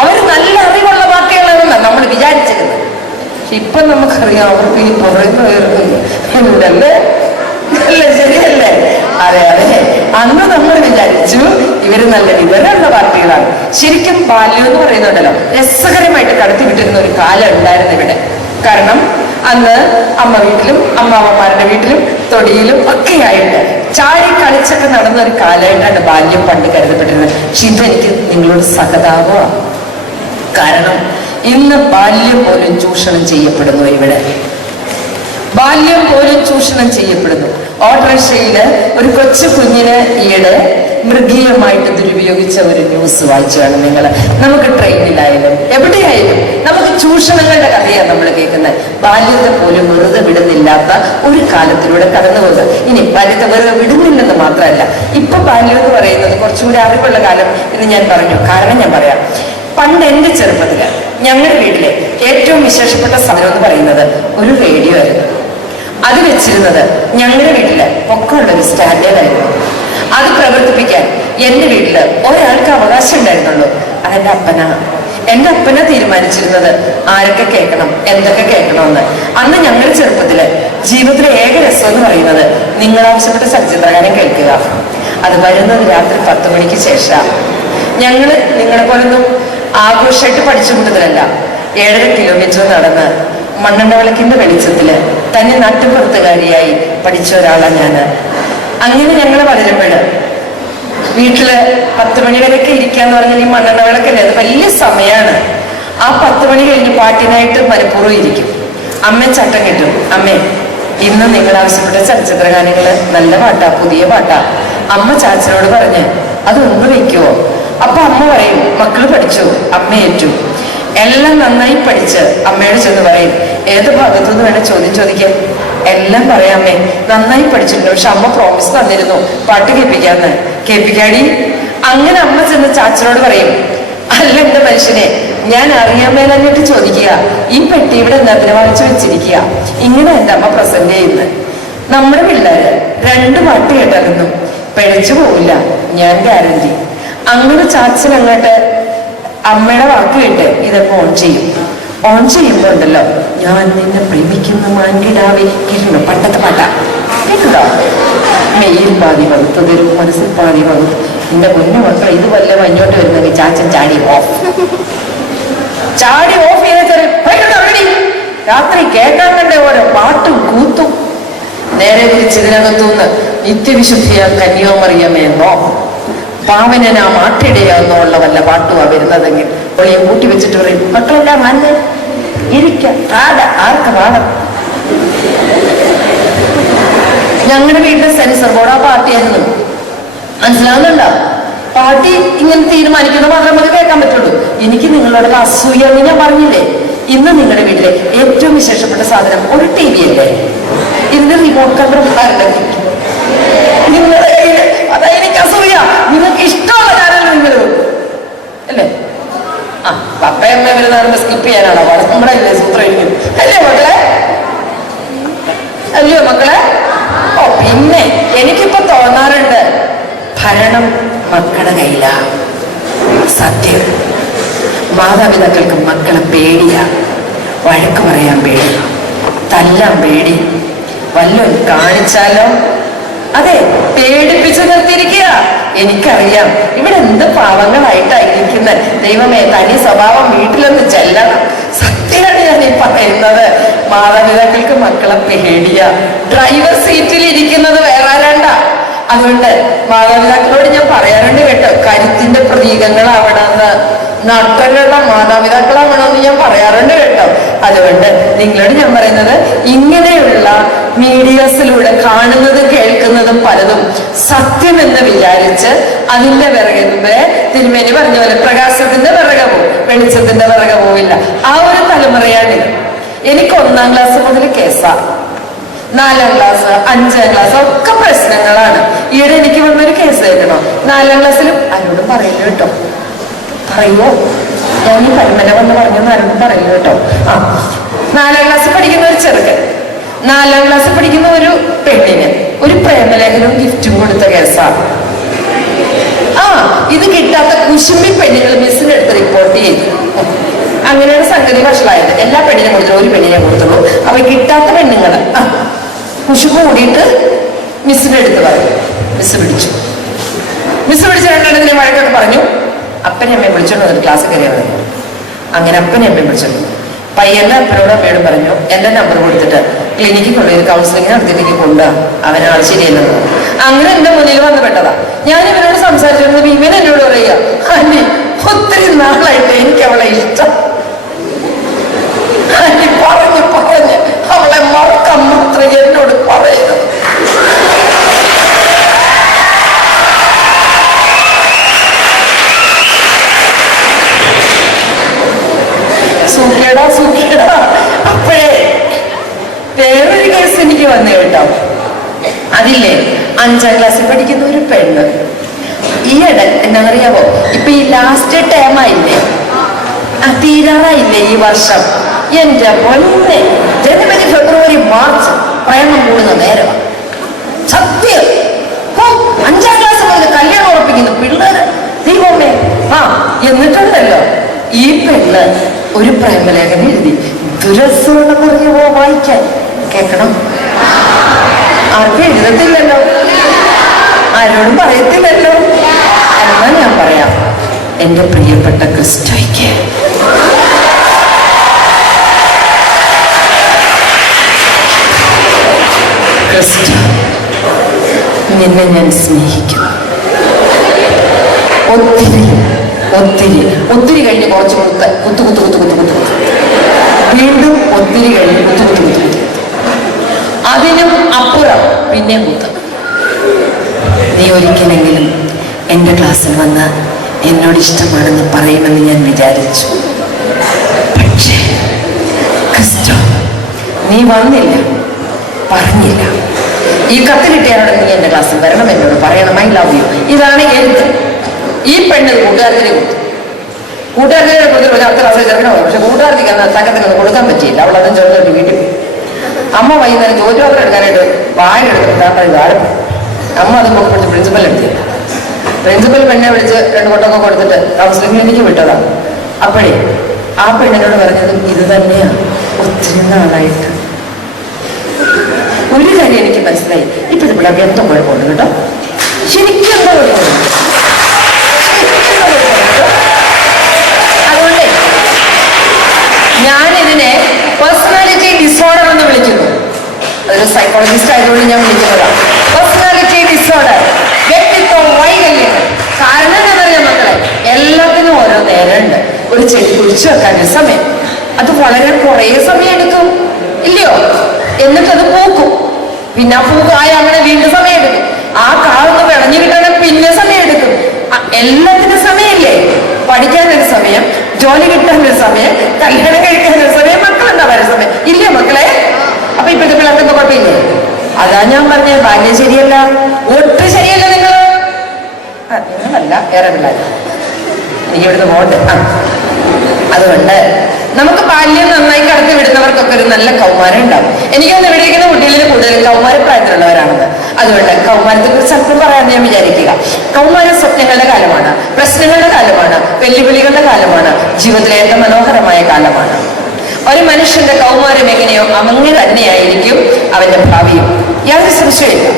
അവര് നല്ല അറിവുള്ള പാർട്ടികളാണെന്നാണ് നമ്മൾ വിചാരിച്ചിരുന്നത്. പക്ഷെ ഇപ്പൊ നമുക്കറിയാം അവർക്ക് ഈ പറയുന്നല്ലേ. ശരിയല്ലേ? അതെ അതെ. അന്ന് നമ്മൾ വിചാരിച്ചു ഇവര് നല്ല വിവരമുള്ള പാർട്ടികളാണ്. ശരിക്കും ബാല്യം എന്ന് പറയുന്നുണ്ടല്ലോ രസകരമായിട്ട് കടത്തിവിട്ടിരുന്ന ഒരു കാലം ഉണ്ടായിരുന്നു ഇവിടെ. കാരണം അന്ന് അമ്മ വീട്ടിലും അമ്മാവന്മാരുടെ വീട്ടിലും തൊടിയിലും ഒക്കെ ആയിട്ട് ചാടി കളിച്ചൊക്കെ നടന്ന ഒരു കാലമായിട്ടാണ് ബാല്യം പണ്ട് കരുതപ്പെട്ടിരുന്നത്. പക്ഷെ ഇതെനിക്ക് നിങ്ങളോട് സഹതാപമാണ്. കാരണം ഇന്ന് ബാല്യം പോലും ചൂഷണം ചെയ്യപ്പെടുന്നു. ഇവിടെ ബാല്യം പോലും ചൂഷണം ചെയ്യപ്പെടുന്നു. ഓട്ടോറിക്ഷയില് ഒരു കൊച്ചു കുഞ്ഞിന് ഈയിടെ മൃഗീയമായിട്ട് ദുരുപയോഗിച്ച ഒരു ന്യൂസ് വായിച്ചാണ് നിങ്ങൾ. നമുക്ക് ട്രെയിനിലായാലും എവിടെയായാലും നമുക്ക് ചൂഷണങ്ങളുടെ കഥയാണ് നമ്മൾ കേൾക്കുന്നത്. ബാല്യത്തെ പോലും വെറുതെ വിടുന്നില്ലാത്ത ഒരു കാലത്തിലൂടെ കടന്നു പോകുന്നത്. ഇനി ബാല്യത്തെ വെറുതെ വിടുന്നില്ലെന്ന് മാത്രമല്ല, ഇപ്പൊ ബാല്യം എന്ന് പറയുന്നത് കുറച്ചുകൂടി അറിവുള്ള കാലം എന്ന് ഞാൻ പറഞ്ഞു. കാരണം ഞാൻ പറയാം, പണ്ട് എന്റെ ചെറുപ്പത്തില് ഞങ്ങളുടെ വീട്ടിലെ ഏറ്റവും വിശേഷപ്പെട്ട സാധനം എന്ന് പറയുന്നത് ഒരു റേഡിയോ ആയിരുന്നു. അത് വെച്ചിരുന്നത് ഞങ്ങളുടെ വീട്ടില് പൊക്കമുള്ള ഒരു സ്റ്റാൻഡേർഡായിരുന്നു. അത് പ്രവർത്തിപ്പിക്കാൻ എന്റെ വീട്ടില് ഒരാൾക്ക് അവകാശം ഉണ്ടായിരുന്നുള്ളൂ. അതെന്റെ അപ്പനാണ്. എന്റെ അപ്പന തീരുമാനിച്ചിരുന്നത് ആരൊക്കെ കേൾക്കണം, എന്തൊക്കെ കേൾക്കണമെന്ന്. അന്ന് ഞങ്ങളുടെ ചെറുപ്പത്തില് ജീവിതത്തിലെ ഏക രസം എന്ന് പറയുന്നത് നിങ്ങൾ ആവശ്യപ്പെട്ട ചലച്ചിത്രഗാനം കേൾക്കുക. അത് വരുന്നത് രാത്രി 10 മണിക്ക് ശേഷം. ഞങ്ങള് നിങ്ങളെ പോലൊന്നും ആഘോഷമായിട്ട് പഠിച്ചു കൂട്ടത്തിലല്ല. 7.5 കിലോമീറ്റർ നടന്ന് മണ്ണെണ്ണ വിളക്കിന്റെ വെളിച്ചത്തില് തന്നെ നാട്ടുപുറത്തുകാരിയായി പഠിച്ച ഒരാളാണ് ഞാന്. അങ്ങനെ ഞങ്ങൾ വളരുമ്പോഴ് വീട്ടില് 10 മണി വരെയൊക്കെ ഇരിക്കാന്ന് പറഞ്ഞാൽ ഈ മണ്ണെണ്ണ വിളക്കല്ലേ, അത് വലിയ സമയമാണ്. ആ 10 മണി കഴിഞ്ഞ് പാട്ടിനായിട്ട് മനഃപൂർവ്വം ഇരിക്കും. അമ്മ ചട്ടം കിട്ടും, അമ്മേ ഇന്ന് നിങ്ങൾ ആവശ്യപ്പെട്ട ചലച്ചിത്ര ഗാനങ്ങള് നല്ല പാട്ടാ, പുതിയ പാട്ടാ. അമ്മ ചാച്ചനോട് പറഞ്ഞ് അതൊന്ന് വെക്കുവോ? അപ്പൊ അമ്മ പറയും മക്കള് പഠിച്ചു, അമ്മ ഏറ്റു. എല്ലാം നന്നായി പഠിച്ച് അമ്മയോട് ചെന്ന് പറയും ഏത് ഭാഗത്തുനിന്ന് വേണം ചോദ്യം ചോദിക്കാൻ? എല്ലാം പറയാമേ, നന്നായി പഠിച്ചിട്ടുണ്ട്, പക്ഷെ അമ്മ പ്രോമിസ് തന്നിരുന്നു പാട്ട് കേൾപ്പിക്കാന്ന്. കേൾപ്പിക്കാടി. അങ്ങനെ അമ്മ ചെന്ന് ചാച്ചനോട് പറയും അല്ല എന്റെ മനുഷ്യനെ, ഞാൻ അറിയാൻ മേലഞ്ഞിട്ട് ചോദിക്കുക, ഈ പെട്ടി ഇവിടെ എന്തിനു വാങ്ങിച്ചു വെച്ചിരിക്കുക? ഇങ്ങനെ എന്റെ അമ്മ പ്രസന്റ് ചെയ്യുന്നത്. നമ്മുടെ പിള്ളേര് 2 പാട്ട് കേട്ടാലൊന്നും പിഴച്ചു പോവില്ല, ഞാൻ ഗ്യാരണ്ടി. അങ്ങനെ ചാച്ചൻ അങ്ങോട്ട് അമ്മയുടെ വാക്ക് കേട്ട് ഇതൊക്കെ ഓൺ ചെയ്യും. ഓൺ ചെയ്യുമ്പോ ഉണ്ടല്ലോ, ഞാൻ നിന്നെ പ്രേമിക്കുന്ന മാൻകിടാവേ ഇരുന്നു പണ്ടത്തെ പാട്ടാ കേട്ടോ. മെയ്യിൽ പാതി വകുത്ത് തരും, മനസ്സിൽ പാതി വകുത്ത്. എന്റെ മുന്നേ മക്കളെ ഇത് വല്ല മഞ്ഞോട്ട് വരുന്നെങ്കിൽ ചാച്ചൻ ചാടി ഓഫ് ചെയ്ത രാത്രി കേൾക്കാൻ കണ്ടേ ഓരോ പാട്ടും കൂത്തും. നേരെ തിരിച്ചതിനകത്തുനിന്ന് നിത്യവിശുദ്ധിയ കന്യാമറിയമേന്നോ പാവനാ മാട്ടിടയെന്നോ ഉള്ള വല്ല പാട്ടുവാ വരുന്നതെങ്കിൽ ഒളിയെ കൂട്ടി വെച്ചിട്ട് പറയും മക്കളെല്ലാം വന്ന് ഇരിക്കാം, ആർക്ക് പാടം. ഞങ്ങളുടെ വീട്ടിലെ സെൻസർ ബോർഡ് ആ പാർട്ടിയായിരുന്നു. മനസ്സിലാവുന്നുണ്ടോ? പാർട്ടി ഇങ്ങനെ തീരുമാനിക്കുന്നത് മാത്രമേ നമുക്ക് കേൾക്കാൻ പറ്റുള്ളൂ. എനിക്ക് നിങ്ങളോട് അസൂയ ഞാൻ പറഞ്ഞില്ലേ, ഇന്ന് നിങ്ങളുടെ വീട്ടിലെ ഏറ്റവും വിശേഷപ്പെട്ട സാധനം ഒരു TV അല്ലേ? ഇതിന്റെ റിമോട്ട് കൺട്രോൾ നിങ്ങളുടെ കയ്യിൽ. അതാ എനിക്ക് അസൂയ. നിങ്ങൾക്ക് ഇഷ്ടമുള്ള ചാനൽ നിങ്ങൾ അല്ലേ? ആ പപ്പയമ്മ വരുന്ന സ്കിപ്പ് ചെയ്യാനാണോ പാടും? നമ്മുടെ അല്ലേ സൂത്രം ഇരിക്കും അല്ലേ മക്കളെ? അല്ലയോ മക്കളെ? ഓ പിന്നെ എനിക്കിപ്പോ തോന്നാറുണ്ട് ഭരണം മക്കളുടെ കയ്യിലാ. സത്യം, മാതാപിതാക്കൾക്ക് മക്കളെ പേടിയാ. വഴക്ക് പറയാൻ പേടി, തല്ലാൻ പേടി, വല്ലതും കാണിച്ചാലോ അതെ പേടിപ്പിച്ചു നിർത്തിയിരിക്കുക. എനിക്കറിയാം ഇവിടെ എന്ത് പാവങ്ങളായിട്ടായിരിക്കുന്നത്. ദൈവമേ, തനി സ്വഭാവം വീട്ടിലൊന്ന് ചെല്ലണം. സത്യമാണ് ഞാൻ ഈ പറയുന്നത്. മാതാപിതാക്കൾക്ക് മക്കളെ പേടിയാ. ഡ്രൈവർ സീറ്റിൽ ഇരിക്കുന്നത് വേറെ ആരാണ്ട. അതുകൊണ്ട് മാതാപിതാക്കളോട് ഞാൻ പറയാറുണ്ട് കേട്ടോ, കരുത്തിന്റെ പ്രതീകങ്ങളാവണമെന്ന്, നട്ടലുള്ള മാതാപിതാക്കളാവണമെന്ന് ഞാൻ പറയാറുണ്ട് കേട്ടോ. അതുകൊണ്ട് നിങ്ങളോട് ഞാൻ പറയുന്നത്, ഇങ്ങനെയുള്ള മീഡിയാസിലൂടെ കാണുന്നതും കേൾക്കുന്നതും പലതും സത്യമെന്ന് വിചാരിച്ച് അതിന്റെ വിറകെ തിരുമേനി പറഞ്ഞ പോലെ പ്രകാശത്തിന്റെ വിറകെ പോവും, വെളിച്ചത്തിന്റെ വിറകെ പോവില്ല. ആ ഒരു തലമുറയാണിത്. എനിക്ക് 1ാം ക്ലാസ് മുതൽ കേസാ. 4ാം ക്ലാസ് 5ാം ക്ലാസ് ഒക്കെ പ്രശ്നങ്ങളാണ്. ഈയിടെ എനിക്ക് വന്നൊരു കേസ് കേൾക്കണോ? 4ാം ക്ലാസ്സിലും ആരോടും പറയില്ല കേട്ടോ. പറയുമോ? ഞാൻ ഈ പരിമല വന്ന് പറഞ്ഞൊന്നും ആരോടും പറയില്ല കേട്ടോ. 4ാം ക്ലാസ്സിൽ പഠിക്കുന്ന ഒരു ചെറുക്കൻ 4ാം ക്ലാസ്സിൽ പഠിക്കുന്ന ഒരു പെണ്ണിന് ഒരു പ്രേമലേഖനവും ഗിഫ്റ്റും കൊടുത്ത കേസാണ്. ഇത് കിട്ടാത്ത കുശുമ്പി പെണ്ണുങ്ങൾ മിസ്സിന്റെ അടുത്ത് റിപ്പോർട്ട് ചെയ്തു. അങ്ങനെയാണ് സംഗതി വഷളായത്. എല്ലാ പെണ്ണിനെ കൊടുത്തുള്ളൂ, ഒരു പെണ്ണിനെ കൊടുത്തുള്ളൂ. അപ്പൊ കിട്ടാത്ത പെണ്ണുങ്ങള് കുശുമ്പ് കൂടിയിട്ട് മിസ്സിന്റെ അടുത്ത് പറഞ്ഞു. മിസ് പിടിച്ചു 2 വഴക്കൊക്കെ പറഞ്ഞു. അപ്പനെ അമ്മയെ വിളിച്ചോണ്ട് വന്നിട്ട് ക്ലാസ് കയറിയാൽ പറഞ്ഞു. അങ്ങനെ അപ്പനെ അമ്മയെ വിളിച്ചോണ്ട് പയ്യന്റെ അപ്പനോടും അമ്മയോടും പറഞ്ഞു എന്റെ നമ്പർ കൊടുത്തിട്ട് ക്ലിനിക്കിൽ കൊണ്ടുപോയി കൗൺസിലിംഗ് നടത്തിയിട്ടേക്ക് കൊണ്ടുപോകാ, അവനാൾ ശരിയല്ലെന്ന്. അങ്ങനെ എന്റെ മുന്നിൽ വന്ന് പെട്ടതാ. ഞാൻ ഇവനോട് സംസാരിച്ചിരുന്നത് ഇവൻ എന്നോട് പറയുക, ആന്റി ഒത്തിരി നാളായിട്ട് എനിക്ക് അവളെ ഇഷ്ടം. ആന്റി പറഞ്ഞ് അവളെ മറക്കാൻ മാത്രം എന്നോട് പറയുന്നത്. സൂക്ഷിക്കടാ. അപ്പോഴേ വേറൊരു കേസ് എനിക്ക് വന്നു കേട്ടോ. അതില്ലേ 5ാം ക്ലാസ്സിൽ പഠിക്കുന്ന ഒരു പെണ്ണ് ഈയിടെ എന്നറിയാവോ, ഇപ്പൊ ഈ ലാസ്റ്റ് ടേം ആയില്ലേ, തീരാറായില്ലേ ഈ വർഷം. എന്റെ പൊന്നെ, ജനുവരി ഫെബ്രുവരി മാർച്ച് പ്രേമം കൂടുന്ന നേരമാണ്. സത്യം. 5ാം ക്ലാസ് മുതൽ കല്യാണം ഉറപ്പിക്കുന്നു പിള്ളേര്. ദൈവമേ. എന്നിട്ടുണ്ടല്ലോ ഈ പെണ്ണ് ഒരു പ്രേമലേഖനം എഴുതി. ദുരസമുണ്ടെന്നറിയുമോ വായിക്കാൻ? കേൾക്കണം. ആർക്കും എഴുതത്തില്ലല്ലോ, ആരോടും പറയത്തില്ലല്ലോ. എന്നാ ഞാൻ പറയാം, എന്റെ പ്രിയപ്പെട്ട ക്രിസ്റ്റോയ്ക്ക്. ക്രിസ്റ്റോ, നിന്നെ ഞാൻ സ്നേഹിക്കുന്നു ഒത്തിരി. ഒത്തിരി ഒത്തിരി കഴിഞ്ഞ് കുറച്ച് കുത്ത് കുത്തു കുത്തു കുത്തു കുത്തു കുത്തു കുത്തു, വീണ്ടും ഒത്തിരി കഴിഞ്ഞ് കുത്തു കുത്തു കുത്തു കുത്തു, അതിനും അപ്പുറം പിന്നെ കുത്ത്. നീ ഒരിക്കലെങ്കിലും എൻ്റെ ക്ലാസ്സിൽ വന്ന് എന്നോട് ഇഷ്ടമാണെന്ന് പറയുമെന്ന് ഞാൻ വിചാരിച്ചു. പക്ഷേ ക്രിസ്റ്റോ, നീ വന്നില്ല, പറഞ്ഞില്ല. ഈ കത്ത് കിട്ടിയാലോടെ നീ എൻ്റെ ക്ലാസ്സിൽ വരണം, എന്നോട് പറയണം ഐ ലവ് യു. ഇതാണ് എഴുത്ത്. ഈ പെണ്ണ് കൂട്ടുകാരത്തിനെ കൊടുത്തു. കൂട്ടുകാരത്തിനെ കൊടുത്തിട്ട് അടുത്ത ക്ലാസ്സിൽ ചേർക്കണോ, പക്ഷെ കൂട്ടുകാർക്ക് തക്കത്തിനൊന്നും കൊടുക്കാൻ പറ്റിയില്ല. അവൾ അതും ചെറുതോട്ട് വീട്ടിൽ പോയി. അമ്മ വൈകുന്നേരം ചോദ്യോത്തരം എടുക്കാനായിട്ട് വായ എടുത്തിട്ട് താഴെ അമ്മ അത് പിടിച്ച് പ്രിൻസിപ്പൽ എടുത്തി. പ്രിൻസിപ്പൽ പെണ്ണെ വിളിച്ച് 2 കൊട്ടൊക്കെ കൊടുത്തിട്ട് കൗൺസിലിംഗിലേക്ക് വിട്ടതാണ്. അപ്പോഴേ ആ പെണ്ണിനോട് പറഞ്ഞതും ഇത് തന്നെയാണ്. ഒത്തിരി നാളായിട്ട് ഒരു കാര്യം എനിക്ക് മനസ്സിലായി, ഇപ്പോഴത്തെ പിള്ളേർക്ക് എന്തോ കുഴപ്പമുണ്ട് കേട്ടോ, ശരിക്കും എന്തോ കുഴപ്പമുണ്ട്. അതുകൊണ്ട് ഞാനിതിനെ പേഴ്സണാലിറ്റി ഡിസോർഡർ എന്ന് വിളിക്കുന്നു. അതൊരു സൈക്കോളജിസ്റ്റ് ആയതുകൊണ്ട് ഞാൻ വിളിക്കുന്നതാണ് പേഴ്സണാലിറ്റി ഡിസോർഡർ, വ്യക്തിത്വ വൈകല്യം. കാരണം എന്താണെന്നറിയാം മക്കളെ, എല്ലാത്തിനും ഓരോ നേരമുണ്ട്. ഒരു ചെടി കുഴിച്ചു വെക്കാൻ ഒരു സമയം, അത് വളരെ കുറേ സമയം എടുക്കും ഇല്ലയോ, എന്നിട്ടത് പൂക്കും. പിന്നെ ആ പൂക്കായ അങ്ങനെ വീണ്ടും സമയം എടുക്കും. ആ കാളൊന്ന് വിളഞ്ഞു കിട്ടാൻ പിന്നെ സമയം എടുക്കും. എല്ലാത്തിനും സമയമില്ലേ? പഠിക്കാനൊരു സമയം, ജോലി കിട്ടാനൊരു സമയം, കല്യാണം കഴിക്കാനൊരു സമയം, മക്കളുണ്ടാവാനൊരു സമയം ഇല്ലേ മക്കളെ? അപ്പൊ ഇപ്പോഴത്തെ പിള്ളേർക്ക് കുഴപ്പമില്ലേ? അതാ ഞാൻ പറഞ്ഞത്, ബാല്യം ശരിയല്ല, ഒട്ടും ശരിയല്ല. നിങ്ങളല്ല വേറെ പിള്ളേർ, എനിക്ക് ഇവിടുന്ന് പോകട്ടെ. അതുകൊണ്ട് നമുക്ക് ബാല്യം നന്നായി കടത്തി വിടുന്നവർക്കൊക്കെ ഒരു നല്ല കൗമാരം ഉണ്ടാവും. എനിക്കൊന്ന് വിളിക്കുന്ന കുട്ടികളിൽ കൂടുതൽ കൗമാര പ്രായത്തിലുള്ളവരാണെന്ന്. അതുകൊണ്ട് കൗമാരത്തെ കുറിച്ച് അല്പം പറയാമെന്ന് ഞാൻ വിചാരിക്കുക. കൗമാരം സ്വപ്നങ്ങളുടെ കാലമാണ്, പ്രശ്നങ്ങളുടെ കാലമാണ്, വെല്ലുവിളികളുടെ കാലമാണ്, ജീവിതത്തിലെ ഏറ്റവും മനോഹരമായ കാലമാണ്. ഒരു മനുഷ്യന്റെ കൗമാരം എങ്ങനെയോ അങ്ങനെ തന്നെയായിരിക്കും അവന്റെ ഭാവിയും. യാതൊരു സംശയമില്ല,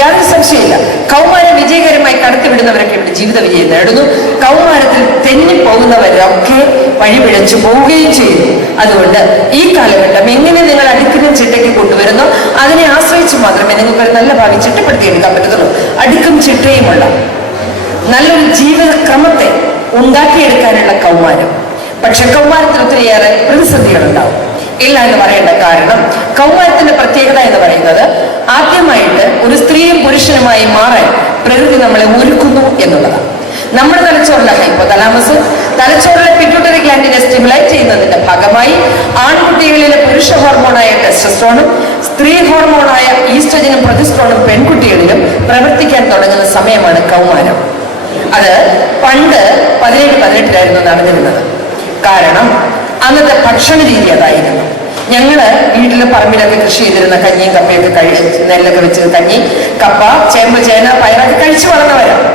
യാതൊരു സംശയമില്ല. കൗമാരം വിജയകരമായി കടത്തിവിടുന്നവരൊക്കെ ഇവിടെ ജീവിത വിജയം നേടുന്നു. കൗമാരത്തിൽ തെന്നിപ്പോകുന്നവരൊക്കെ വഴിപിഴച്ചു പോവുകയും ചെയ്യുന്നു. അതുകൊണ്ട് ഈ കാലഘട്ടം എങ്ങനെ നിങ്ങൾ അടുക്കിനും ചിട്ടയ്ക്ക് കൊണ്ടുവരുന്നു അതിനെ ആശ്രയിച്ച് മാത്രമേ നിങ്ങൾക്ക് ഒരു നല്ല ഭാവി ചിട്ടപ്പെടുത്തിയെടുക്കാൻ പറ്റത്തുള്ളൂ. അടുക്കും ചിട്ടയുമുള്ള നല്ലൊരു ജീവിതക്രമത്തെ ഉണ്ടാക്കിയെടുക്കാനുള്ള കൗമാരം. പക്ഷെ കൗമാരത്തിൽ ഒത്തിരിയേറെ പ്രതിസന്ധികളുണ്ടാവും, ഇല്ല എന്ന് പറയേണ്ട. കാരണം കൗമാരത്തിന്റെ പ്രത്യേകത എന്ന് പറയുന്നത് ആദ്യമായിട്ട് ഒരു സ്ത്രീയും പുരുഷനുമായി മാറാൻ പ്രകൃതി നമ്മളെ ഒരുക്കുന്നു എന്നുള്ളതാണ്. നമ്മുടെ തലച്ചോറിലെ ഹൈപ്പോതലാമസും തലച്ചോറിലെ പിറ്റ്യൂട്ടറി ഗ്ലാൻഡിനെ സ്റ്റിമുലേറ്റ് ചെയ്യുന്നതിന്റെ ഭാഗമായി ആൺകുട്ടികളിലെ പുരുഷ ഹോർമോണായ ടെസ്റ്റോസ്റ്ററോണും സ്ത്രീ ഹോർമോണായ ഈസ്ട്രജനും പ്രൊജസ്ട്രോണും പെൺകുട്ടികളിലും പ്രവർത്തിക്കാൻ തുടങ്ങുന്ന സമയമാണ് കൗമാരം. അത് പണ്ട് 17-18 നടന്നിരുന്നത്. കാരണം അന്നത്തെ ഭക്ഷണ രീതി അതായിരുന്നു. ഞങ്ങള് വീട്ടിലെ പറമ്പിലൊക്കെ കൃഷി ചെയ്തിരുന്ന കഞ്ഞിയും കപ്പയൊക്കെ നെല്ലൊക്കെ വെച്ച് കഞ്ഞി, കപ്പ, ചേമ്പ്, ചേന, പയറൊക്കെ കഴിച്ചു വളർന്നവരാണ്.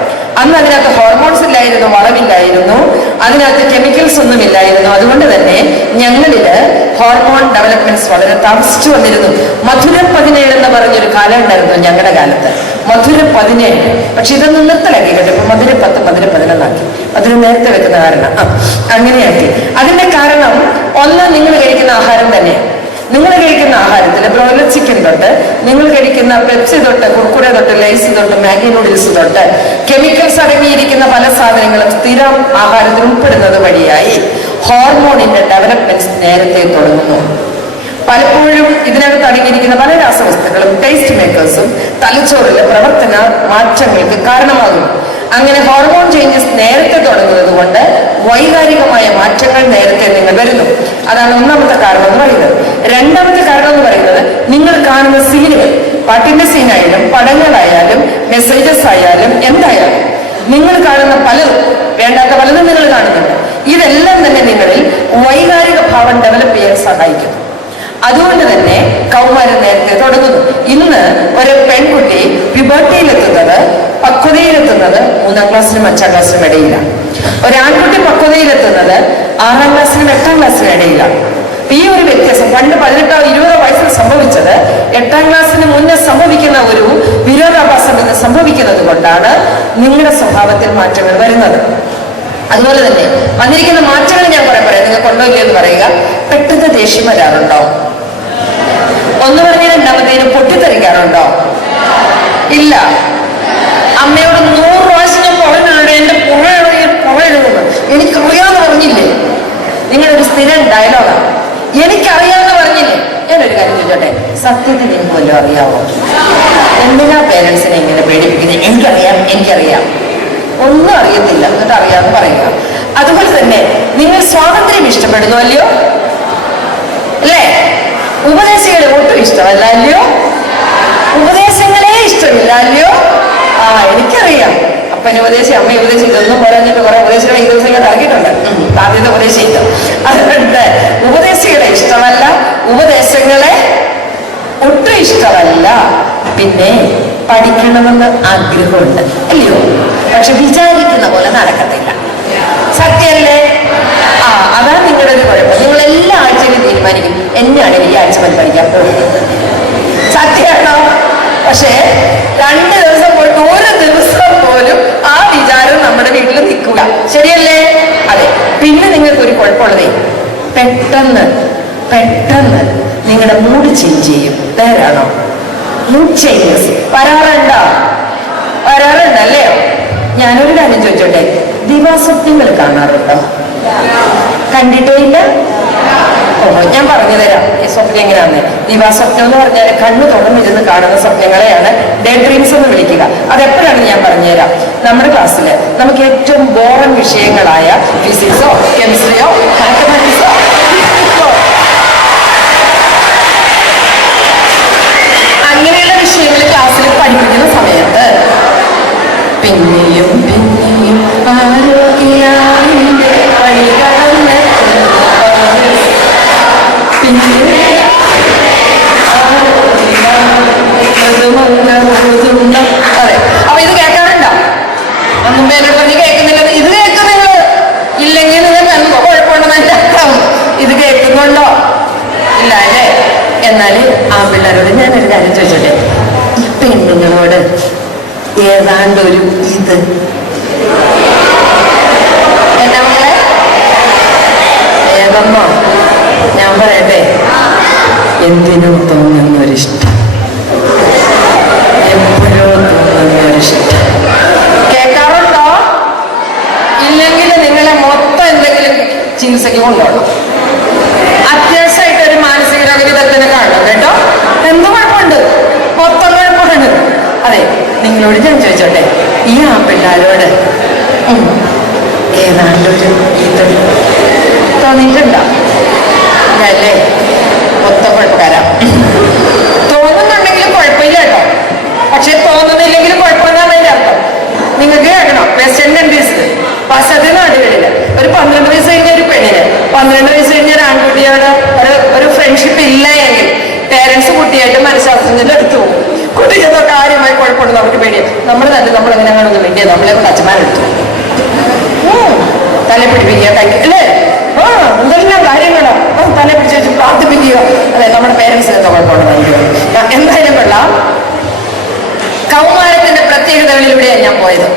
അന്ന് അതിനകത്ത് ഹോർമോൺസ് ഇല്ലായിരുന്നു, വളമില്ലായിരുന്നു, അതിനകത്ത് കെമിക്കൽസ് ഒന്നും ഇല്ലായിരുന്നു. അതുകൊണ്ട് തന്നെ ഞങ്ങളില് ഹോർമോൺ ഡെവലപ്മെന്റ്സ് വളരെ താമസിച്ചു വന്നിരുന്നു. മധുരം 17 എന്ന് പറഞ്ഞൊരു കാലം ഉണ്ടായിരുന്നു ഞങ്ങളുടെ കാലത്ത്, മധുരം 17. പക്ഷെ ഇതൊന്നും നിർത്തലാക്കി കേട്ടോ, ഇപ്പൊ മധുരം 10, മധുരം 11 മധുരം നേരത്തെ വെക്കുന്ന കാരണം അങ്ങനെയാക്കി. അതിന്റെ കാരണം ഒന്ന്, നിങ്ങൾ കഴിക്കുന്ന ആഹാരം തന്നെ. നിങ്ങൾ കഴിക്കുന്ന ആഹാരത്തിൽ ബ്രോയിലർ ചിക്കൻ തൊട്ട് നിങ്ങൾ കഴിക്കുന്ന പെപ്സി തൊട്ട് കുർക്കുറെ തൊട്ട് ലേസ് തൊട്ട് മാഗി നൂഡിൽസ് തൊട്ട് കെമിക്കൽസ് അടങ്ങിയിരിക്കുന്ന പല സാധനങ്ങളും സ്ഥിരം ആഹാരത്തിൽ ഉൾപ്പെടുന്നത് വഴിയായി ഹോർമോണിന്റെ ഡെവലപ്മെന്റ്സ് നേരത്തെ തുടങ്ങുന്നു. പലപ്പോഴും ഇതിനകത്ത് അടങ്ങിയിരിക്കുന്ന പല രാസവസ്തുക്കളും ടേസ്റ്റ് മേക്കേഴ്സും തലച്ചോറിലെ പ്രവർത്തന മാറ്റങ്ങൾക്ക് കാരണമാകും. അങ്ങനെ ഹോർമോൺ ചേഞ്ചസ് നേരത്തെ തുടങ്ങുന്നത് കൊണ്ട് വൈകാരികമായ മാറ്റങ്ങൾ നേരത്തെ നിങ്ങൾ വരുന്നു. അതാണ് ഒന്നാമത്തെ കാരണം എന്ന് പറയുന്നത്. രണ്ടാമത്തെ കാരണം എന്ന് പറയുന്നത്, നിങ്ങൾ കാണുന്ന സീനുകൾ, പാട്ടിന്റെ സീനായാലും പടങ്ങളായാലും മെസ്സേജസ് ആയാലും എന്തായാലും നിങ്ങൾ കാണുന്ന പലതും, വേണ്ടാത്ത പലതും നിങ്ങൾ കാണുന്നുണ്ട്. ഇതെല്ലാം തന്നെ നിങ്ങളിൽ വൈകാരിക ഭാവം ഡെവലപ്പ് ചെയ്യാൻ സഹായിക്കുന്നു. അതുകൊണ്ട് തന്നെ കൗമാരം നേരത്തെ തുടങ്ങുന്നു. ഇന്ന് ഒരു പെൺകുട്ടി പ്യൂബർട്ടിയിലെത്തുന്നത്, പക്വതയിലെത്തുന്നത് 3ാം ക്ലാസ്സിനും 5ാം ക്ലാസ്സിനും ഇടയിലാണ്. ഒരാൺകുട്ടി പക്വതയിലെത്തുന്നത് 6ാം ക്ലാസ്സിനും 8ാം ക്ലാസ്സിനും ഇടയിലാണ്. ഈ ഒരു വ്യത്യാസം പണ്ട് 18-20 വയസ്സിൽ സംഭവിച്ചത് 8ാം ക്ലാസ്സിന് മുന്നേ സംഭവിക്കുന്ന ഒരു വിരോധാഭാസം എന്ന് സംഭവിക്കുന്നത് കൊണ്ടാണ് നിങ്ങളുടെ സ്വഭാവത്തിൽ മാറ്റങ്ങൾ വരുന്നത്. അതുപോലെ തന്നെ വന്നിരിക്കുന്ന മാറ്റങ്ങൾ ഞാൻ കുറെ പറയാം, നിങ്ങൾ കൊണ്ടുപോയില്ല എന്ന് പറയുക. പെട്ടെന്ന് ദേഷ്യം വരാറുണ്ടോ? ഒന്ന് പറഞ്ഞ രണ്ടാമത്തേന് പൊട്ടിത്തെറിക്കാറുണ്ടോ? ഇല്ല. അമ്മയോട് 100 പ്രാവശ്യം ഞാൻ പറയുന്നുണ്ട്, എന്റെ പുറ എഴുതുന്നത് വല്ലതും അറിയാമോ? എന്തിനാ പേരൻസിനെ ഇങ്ങനെ പേടിപ്പിക്കുന്നത്? എനിക്കറിയാം ഒന്നും അറിയത്തില്ല എന്നിട്ട് അറിയാമെന്ന് പറയുക. അതുപോലെ തന്നെ നിങ്ങൾ സ്വാതന്ത്ര്യം ഇഷ്ടപ്പെടുന്നു അല്ലയോ? അല്ലേ? ഉപദേശികളെ ഒട്ടും ഇഷ്ടമല്ല അല്ലയോ? ഉപദേശങ്ങളെ ഇഷ്ടമില്ല അല്ലയോ? എനിക്കറിയാം. അപ്പനെ ഉപദേശി, അമ്മ ഉപദേശി, ഇതൊന്നും പറഞ്ഞിട്ട് കുറെ ഉപദേശികളെ ഈ ദിവസം ഞാൻ ഇറങ്ങിയിട്ടുണ്ട്. ആദ്യത്തെ ഉപദേശിയില്ല. അതുകൊണ്ട് ഉപദേശികളെ ഇഷ്ടമല്ല, ഉപദേശങ്ങളെ ഒട്ടും ഇഷ്ടമല്ല. പിന്നെ പഠിക്കണമെന്ന് ആഗ്രഹമുണ്ട് അല്ലയോ? പക്ഷെ വിചാരിക്കുന്ന പോലെ നടക്കത്തില്ല. സത്യല്ലേ? അതാണ് നിങ്ങളുടെ ഒരു കുഴപ്പം. നിങ്ങൾ എല്ലാ ആഴ്ചയിലും തീരുമാനിക്കും എന്നെയാണ് ഈ ആഴ്ച പഠിക്കാൻ പോകുന്നത്. സത്യമാണോ? പക്ഷേ 2 ദിവസം പോയിട്ട് ഒരു ദിവസം പോലും ആ വിചാരം നമ്മുടെ വീട്ടിൽ നിൽക്കുക. ശരിയല്ലേ? അതെ. പിന്നെ നിങ്ങൾക്കൊരു കുഴപ്പമുള്ളതേ, പെട്ടെന്ന് നിങ്ങളുടെ മൂഡ് ചേഞ്ച് ചെയ്യും. നേരാണോ? മൂഡ് ചേഞ്ചസ് വരാറുണ്ടല്ലേ? ഞാനൊരു കാര്യം ചോദിച്ചോട്ടെ, ദിവാസ്വപ്നങ്ങൾ കാണാറുണ്ടോ? കണ്ടിട്ടേ ഇല്ല? ഞാൻ പറഞ്ഞു തരാം ഈ സ്വപ്നം എങ്ങനെയാന്ന്. ദിവാസ്വപ്നം എന്ന് പറഞ്ഞാൽ കണ്ണ് തുറന്നിരുന്ന് കാണുന്ന സ്വപ്നങ്ങളെയാണ് ഡേ ഡ്രീംസ് എന്ന് വിളിക്കുക. അതെപ്പോഴാണ് ഞാൻ പറഞ്ഞുതരാം. നമ്മുടെ ക്ലാസ്സിൽ നമുക്ക് ഏറ്റവും ബോറൻ വിഷയങ്ങളായ ഫിസിക്സോ കെമിസ്ട്രിയോ മാത്തമാറ്റിക്സോ അങ്ങനെയുള്ള വിഷയങ്ങൾ ക്ലാസ്സിൽ പഠിപ്പിക്കുന്ന സമയത്ത് പിന്നെയും ആരോഗ്യത്തിന്റെ വഴികളെന്ന് അതെ. അപ്പൊ ഇത് കേൾക്കാറുണ്ടോ? ഒന്നും പേരോട്ട് നീ കേൾക്കുന്നില്ല. ഇത് കേൾക്കുന്നില്ല ഇല്ലെങ്കിൽ നിങ്ങൾക്ക് എന്ത് കുഴപ്പമുണ്ടെന്ന് എന്റെ അർത്ഥം. ഇത് കേൾക്കുന്നുണ്ടോ? ഇല്ല അല്ലേ? എന്നാല് ആ പിള്ളേരോട് ഞാനൊരു കാര്യം ചോദിച്ചോട്ടെ, ഈ പെണ്ണുങ്ങളോട് ഏതാണ്ടൊരു ഇത് എന്നാ മക്കളെ ഏതെന്നോ ഞാൻ പറയട്ടെ, എന്തിനും തോന്നുന്നൊരിഷ്ടം, എപ്പോഴോ തോന്നുന്നൊരിഷ്ടം. കേൾക്കാറുണ്ടോ? ഇല്ലെങ്കിൽ നിങ്ങളെ മൊത്തം എന്തെങ്കിലും ചികിത്സയ്ക്ക് കൊണ്ടുപോകണം. അത്യാവശ്യമായിട്ട് ഒരു മാനസിക രോഗവിദഗ്ധനെ കാണണം കേട്ടോ. എന്ത് കുഴപ്പമുണ്ട്? മൊത്തം കുഴപ്പമാണ്. അതെ, നിങ്ങളോട് ഞാൻ ചോദിച്ചോട്ടെ, ഈ പിള്ളേരോട് ഏതാണ്ടൊരു ഇത് തോന്നിയിട്ടുണ്ടോ? അല്ലേ? മൊത്തം കുഴപ്പക്കാരാ. തോന്നുന്നുണ്ടെങ്കിലും കുഴപ്പമില്ല കേട്ടോ. പക്ഷെ തോന്നുന്നില്ലെങ്കിലും കുഴപ്പമെന്നാണ് അതിന്റെ അർത്ഥം. നിങ്ങൾക്ക് കേൾക്കണം, വെസ്റ്റേൺ കൺട്രീസ് പാശ്ചാത്യ നാടുകളില് ഒരു 12 വയസ്സ് കഴിഞ്ഞ ഒരു പെണ്ണിന് 12 വയസ്സ് കഴിഞ്ഞ ഒരു ആൺകുട്ടിയോട് ഒരു ഫ്രണ്ട്ഷിപ്പ് ഇല്ല എങ്കിൽ പേരൻസ് കുട്ടിയായിട്ട് മനഃശാസ്ത്രജ്ഞന്റെ അടുത്ത് പോകും. കുട്ടിക്ക് എന്തോ കാര്യമായി കുഴപ്പമുണ്ട്, നമുക്ക് പേടിയാണ്. നമ്മുടെ നാട്ടിൽ നമ്മൾ എങ്ങനെ കാണുന്നു വേണ്ടിയത് നമ്മളെ കൊണ്ട് അച്ഛന്മാരെടുത്തു തല പിടിപ്പിക്കുക അല്ലേ? എന്തെല്ലാം കാര്യങ്ങളോ തല പിടിച്ച് വെച്ച് പ്രാർത്ഥിപ്പിക്കുക. അതെ, നമ്മുടെ പേരൻസിന് എന്തോ കുഴപ്പമുണ്ടെന്ന്. എന്തായാലും കൊള്ളാം. കൗമാരത്തിന്റെ പ്രത്യേകതകളിലൂടെയാണ് ഞാൻ പോയത്.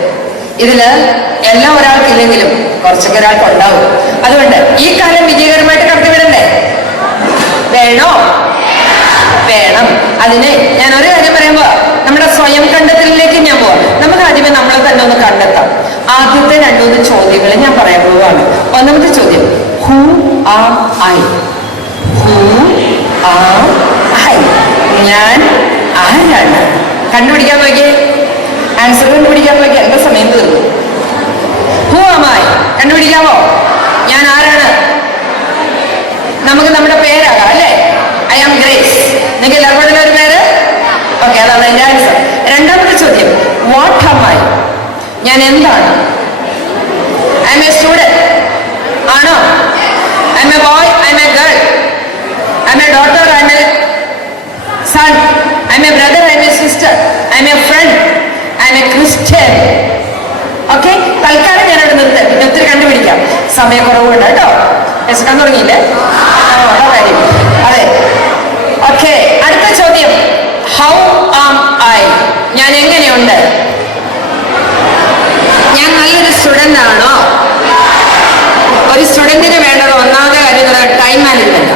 ഇതില് എല്ലാം ഒരാൾക്കില്ലെങ്കിലും കുറച്ചൊക്കെ ഒരാൾക്ക് ഉണ്ടാവും. അതുകൊണ്ട് ഈ കാലം വിജയകരമായിട്ട് കടത്തിവിടണ്ടേ? വേണോ? വേണം. അതിന് ഞാൻ ഒരു കാര്യം പറയുമ്പോ നമ്മുടെ സ്വയം കണ്ടെത്തലിലേക്ക് ഞാൻ പോവാം. നമുക്ക് ആദ്യമേ നമ്മളെ തന്നെ ഒന്ന് കണ്ടെത്താം. ആദ്യത്തെ 2-3 ചോദ്യങ്ങൾ ഞാൻ പറയാൻ പോവാണ്. ഒന്നാമത്തെ ചോദ്യം, who am I? Who am I? ഞാൻ ആരാണ്? കണ്ടുപിടിക്കാൻ നോക്കിയേ. ആൻസർ കണ്ടുപിടിക്കാൻ നോക്കിയേ. എന്റെ സമയം തീർന്നു. ഹൂ ആം ഐ കണ്ടുപിടിക്കാമോ? ഞാൻ ആരാണ്? നമുക്ക് നമ്മുടെ പേരാകാം അല്ലേ? I am Grace. നിങ്ങൾക്ക് എല്ലാവരുടെ ഒരു പേര്? ഓക്കെ, അതാണ് എന്റെ ആൻസർ. രണ്ടാമത്തെ ചോദ്യം, വാട്ട് ആം ഐ? ഞാൻ എന്താണ്? ഐ എം എ സ്റ്റുഡന്റ് ആണോ? I am a boy, I am a girl, I am a daughter, I am a son, I am a brother, I am a sister, I am a friend, I am a Christian. Okay, തൽക്കാലം ഞാനവിടെ നിർത്താം. പിന്നെ ഒത്തിരി കണ്ടുപിടിക്കാം. സമയക്കുറവുണ്ട് കേട്ടോ. വിശക്കാൻ തുടങ്ങിയില്ലേ? കാര്യം. അതെ, ഓക്കെ. അടുത്ത ചോദ്യം, ഹൗ ആം ഐ? ഞാൻ എങ്ങനെയുണ്ട്? ഞാൻ നല്ലൊരു സ്റ്റുഡന്റ് ആണോ? ഒരു സ്റ്റുഡന്റിന് വേണ്ടത് ഒന്നാമത്തെ കാര്യം ടൈം മാനേജ്മെന്റ്.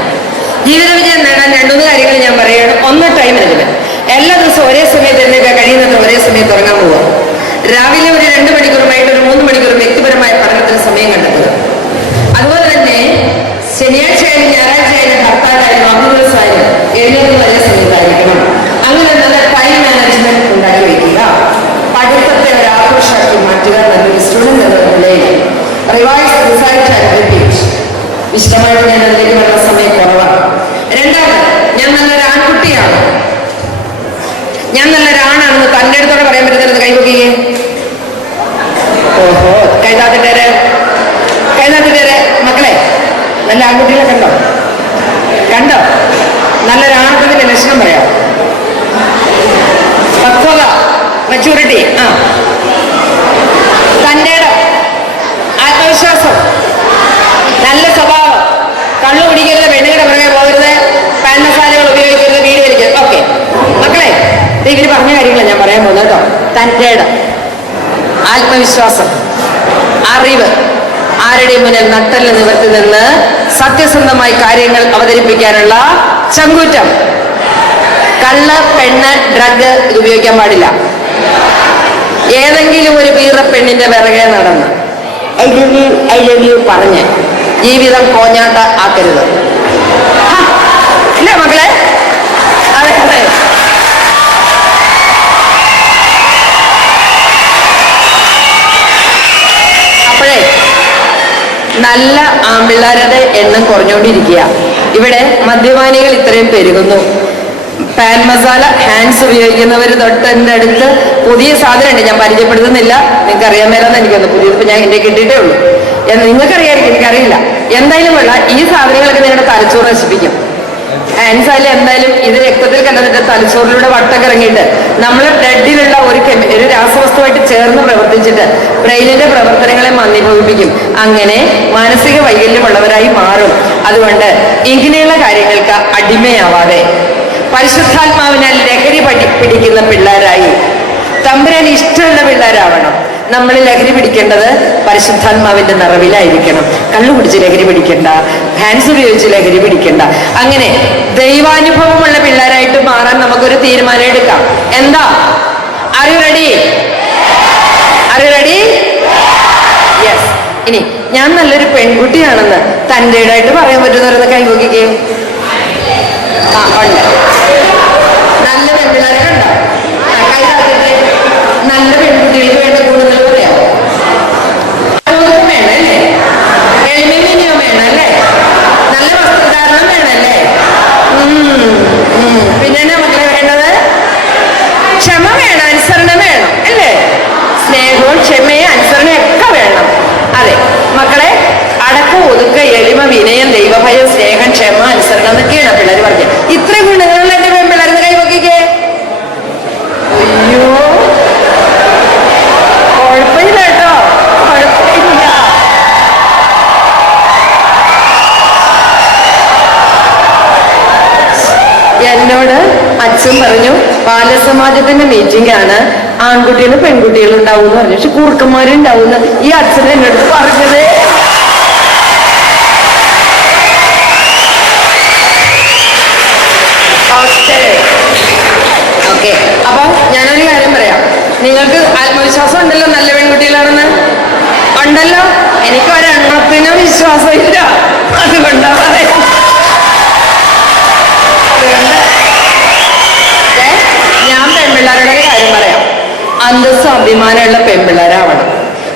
ജീവിത വിജയം നേടാൻ 2-3 കാര്യങ്ങൾ ഞാൻ പറയുകയാണ്. ഒന്ന്, ടൈം മാനേജ്മെന്റ്. എല്ലാ ദിവസവും ഒരേ സമയത്ത് എന്നൊക്കെ കഴിയുന്നത് ഒരേ സമയത്ത് ഉറങ്ങാൻ പോവുക. രാവിലെ ഒരു 2 മണിക്കൂറുമായിട്ട് ഒരു 3 മണിക്കൂർ വ്യക്തിപരമായ പഠനത്തിന് സമയം കണ്ടെത്തുക. അതുപോലെ തന്നെ ശനിയാഴ്ച ആയാലും ഞായറാഴ്ച ആയാലും ഹർത്താലായാലും അവധി ദിവസമായാലും എഴുന്നേൽക്കുന്ന ഒരേ സമയത്തായിരിക്കണം. Revise, recite and repeat. വിശദമായിട്ട് ഞാൻ അതിലേക്ക് വരുന്ന സമയം കുറവാണ്. രണ്ടാമത്, ഞാൻ നല്ലൊരു ആൺകുട്ടിയാണ്, ഞാൻ നല്ലൊരാണാണെന്ന് തന്റെ അടുത്തോടെ പറയാൻ പറ്റുന്നത് കൈവക്കുകയെ. ഓഹോ, കൈതാത്തിട്ടേരെ, കൈതാത്തിട്ടേരെ. മക്കളെ, നല്ല ആൺകുട്ടികളെ കണ്ടോ? കണ്ടോ? നല്ലൊരാണത്തിന്റെ ലക്ഷണം പറയാം. പക്വത, മെച്യൂരിറ്റി, തന്റെ ഇടം, ആത്മവിശ്വാസം, നല്ല സ്വഭാവം, കള്ളു കുടിക്കരുത്, പെണ്ണുങ്ങളുടെ പുറകെ പോകരുത്, പാൻ മസാലകൾ ഉപയോഗിക്കരുത്, വീട് വലിക്കരുത്. ഓക്കെ മക്കളെ, ഇവര് പറഞ്ഞ കാര്യങ്ങളാണ് ഞാൻ പറയാൻ പോകുന്നത് കേട്ടോ. തന്റെ ഇടം, ആത്മവിശ്വാസം, അറിവ്, ആരുടെയും മുന്നിൽ നട്ടല് നിവർത്തി നിന്ന് സത്യസന്ധമായി കാര്യങ്ങൾ അവതരിപ്പിക്കാനുള്ള ചങ്കൂറ്റം. കള്ള്, പെണ്ണ്, ഡ്രഗ് ഇത് ഉപയോഗിക്കാൻ പാടില്ല. ഏതെങ്കിലും ഒരു വീറ പെണ്ണിന്റെ പിറകെ നടന്ന് ഐ ലവ് യു പറഞ്ഞ് ജീവിതം കോഞ്ഞാട്ട ആക്കരുത്. ഇല്ലേ മക്കളെ? അതെ അതെ. അപ്പോഴേ നല്ല ആൺപിള്ളേരുടെ എണ്ണം കുറഞ്ഞുകൊണ്ടിരിക്കുക. ഇവിടെ മദ്യപാനികൾ ഇത്രയും പെരുകുന്നു. പാൻ മസാല, ഹാൻഡ്സ് ഉപയോഗിക്കുന്നവർ തൊട്ടെൻ്റെ അടുത്ത് പുതിയ സാധനമുണ്ട്, ഞാൻ പരിചയപ്പെടുത്തുന്നില്ല, നിങ്ങൾക്ക് അറിയാൻ മേലെന്ന് എനിക്കൊന്ന്. പുതിയത് ഞാൻ എൻ്റെ കിട്ടിയിട്ടേ ഉള്ളൂ. നിങ്ങൾക്കറിയാമായിരിക്കും, എനിക്കറിയില്ല. എന്തായാലും ഉള്ള ഈ സാധനങ്ങളൊക്കെ നിങ്ങളുടെ തലച്ചോറ് നശിപ്പിക്കും. ഹാൻഡ്സ് ആയാലും എന്തായാലും ഇത് രക്തത്തിൽ കലർന്നിട്ട് തലച്ചോറിലൂടെ വട്ടം ഇറങ്ങിയിട്ട് നമ്മളെ ബ്ലഡിലുള്ള ഒരു രാസവസ്തുവായിട്ട് ചേർന്ന് പ്രവർത്തിച്ചിട്ട് ബ്രെയിനിന്റെ പ്രവർത്തനങ്ങളെ മന്ദീഭവിപ്പിക്കും. അങ്ങനെ മാനസിക വൈകല്യമുള്ളവരായി മാറും. അതുകൊണ്ട് ഇങ്ങനെയുള്ള കാര്യങ്ങൾക്ക് അടിമയാവാതെ പരിശുദ്ധാത്മാവിനാൽ ലഹരി പിടിക്കുന്ന പിള്ളേരായി തമ്പുരാൻ ഇഷ്ടമുള്ള പിള്ളേരാവണം. നമ്മൾ ലഹരി പിടിക്കേണ്ടത് പരിശുദ്ധാത്മാവിന്റെ നിറവിലായിരിക്കണം. കള്ളു കുടിച്ച് ലഹരി പിടിക്കണ്ട, ഹാൻഡ്സ് ഉപയോഗിച്ച് ലഹരി പിടിക്കണ്ട. അങ്ങനെ ദൈവാനുഭവമുള്ള പിള്ളേരായിട്ട് മാറാൻ നമുക്കൊരു തീരുമാനം എടുക്കാം. എന്താ? Are you ready? Are you ready? Yes. ഇനി ഞാൻ നല്ലൊരു പെൺകുട്ടിയാണെന്ന് തൻ്റെതായിട്ട് പറയാൻ പറ്റുന്നവരെന്ന് കൈവക്കിക്കേ. ഉണ്ട്. നല്ല പെൺപിള്ളേരെ കണ്ടോ? കൈതാത്തിട്ട് നല്ല പെൺകുട്ടികൾക്ക് വേണ്ട കൂടുതൽ പറയാമോ? വേണം അല്ലേ? എളിമയും വേണം അല്ലേ? നല്ല വസ്ത്രധാരണം വേണമല്ലേ? പിന്നെ മക്കളെ വേണ്ടത് ക്ഷമ വേണം, അനുസരണം വേണം അല്ലേ? സ്നേഹവും ക്ഷമയും അനുസരണയും ഒക്കെ വേണം. അതെ മക്കളെ, അടക്കം, ഒതുക്ക, എളിമ, വിനയം, ദൈവഭയം, സ്നേഹം, ക്ഷമ, അനുസരണം എന്നൊക്കെയാണ് പിള്ളേർ പറഞ്ഞത്. ഇത്രയും ഗുണങ്ങളുള്ള എന്റെ പെൺപിള്ളേർന്ന് കൈവക്കിക്കേ. അയ്യോ, കുഴപ്പമില്ല കേട്ടോ, കുഴപ്പമില്ല. എന്നോട് അച്ഛൻ പറഞ്ഞു, ബാലസമാജത്തിന്റെ മീറ്റിംഗ് ആണ്, ആൺകുട്ടികളും പെൺകുട്ടികളും ഉണ്ടാവും എന്ന് പറഞ്ഞു. പക്ഷെ കൂർക്കന്മാരുണ്ടാവും ഈ അച്ഛൻ എന്നോട് പറഞ്ഞത്. ഓക്കെ, അപ്പൊ ഞാനൊരു കാര്യം പറയാം. നിങ്ങൾക്ക് ആത്മവിശ്വാസം ഉണ്ടല്ലോ നല്ല പെൺകുട്ടികളാണെന്ന്? ഉണ്ടല്ലോ. എനിക്ക് ഒരെണ്ണത്തിനും വിശ്വാസമില്ല. അതുകൊണ്ടാ പറയാം. ഞാൻ പെൺപിള്ളേരുടെ കാര്യം പറയാം. അന്തസ്സും അഭിമാനമുള്ള പെൺപിള്ളേരാവണം.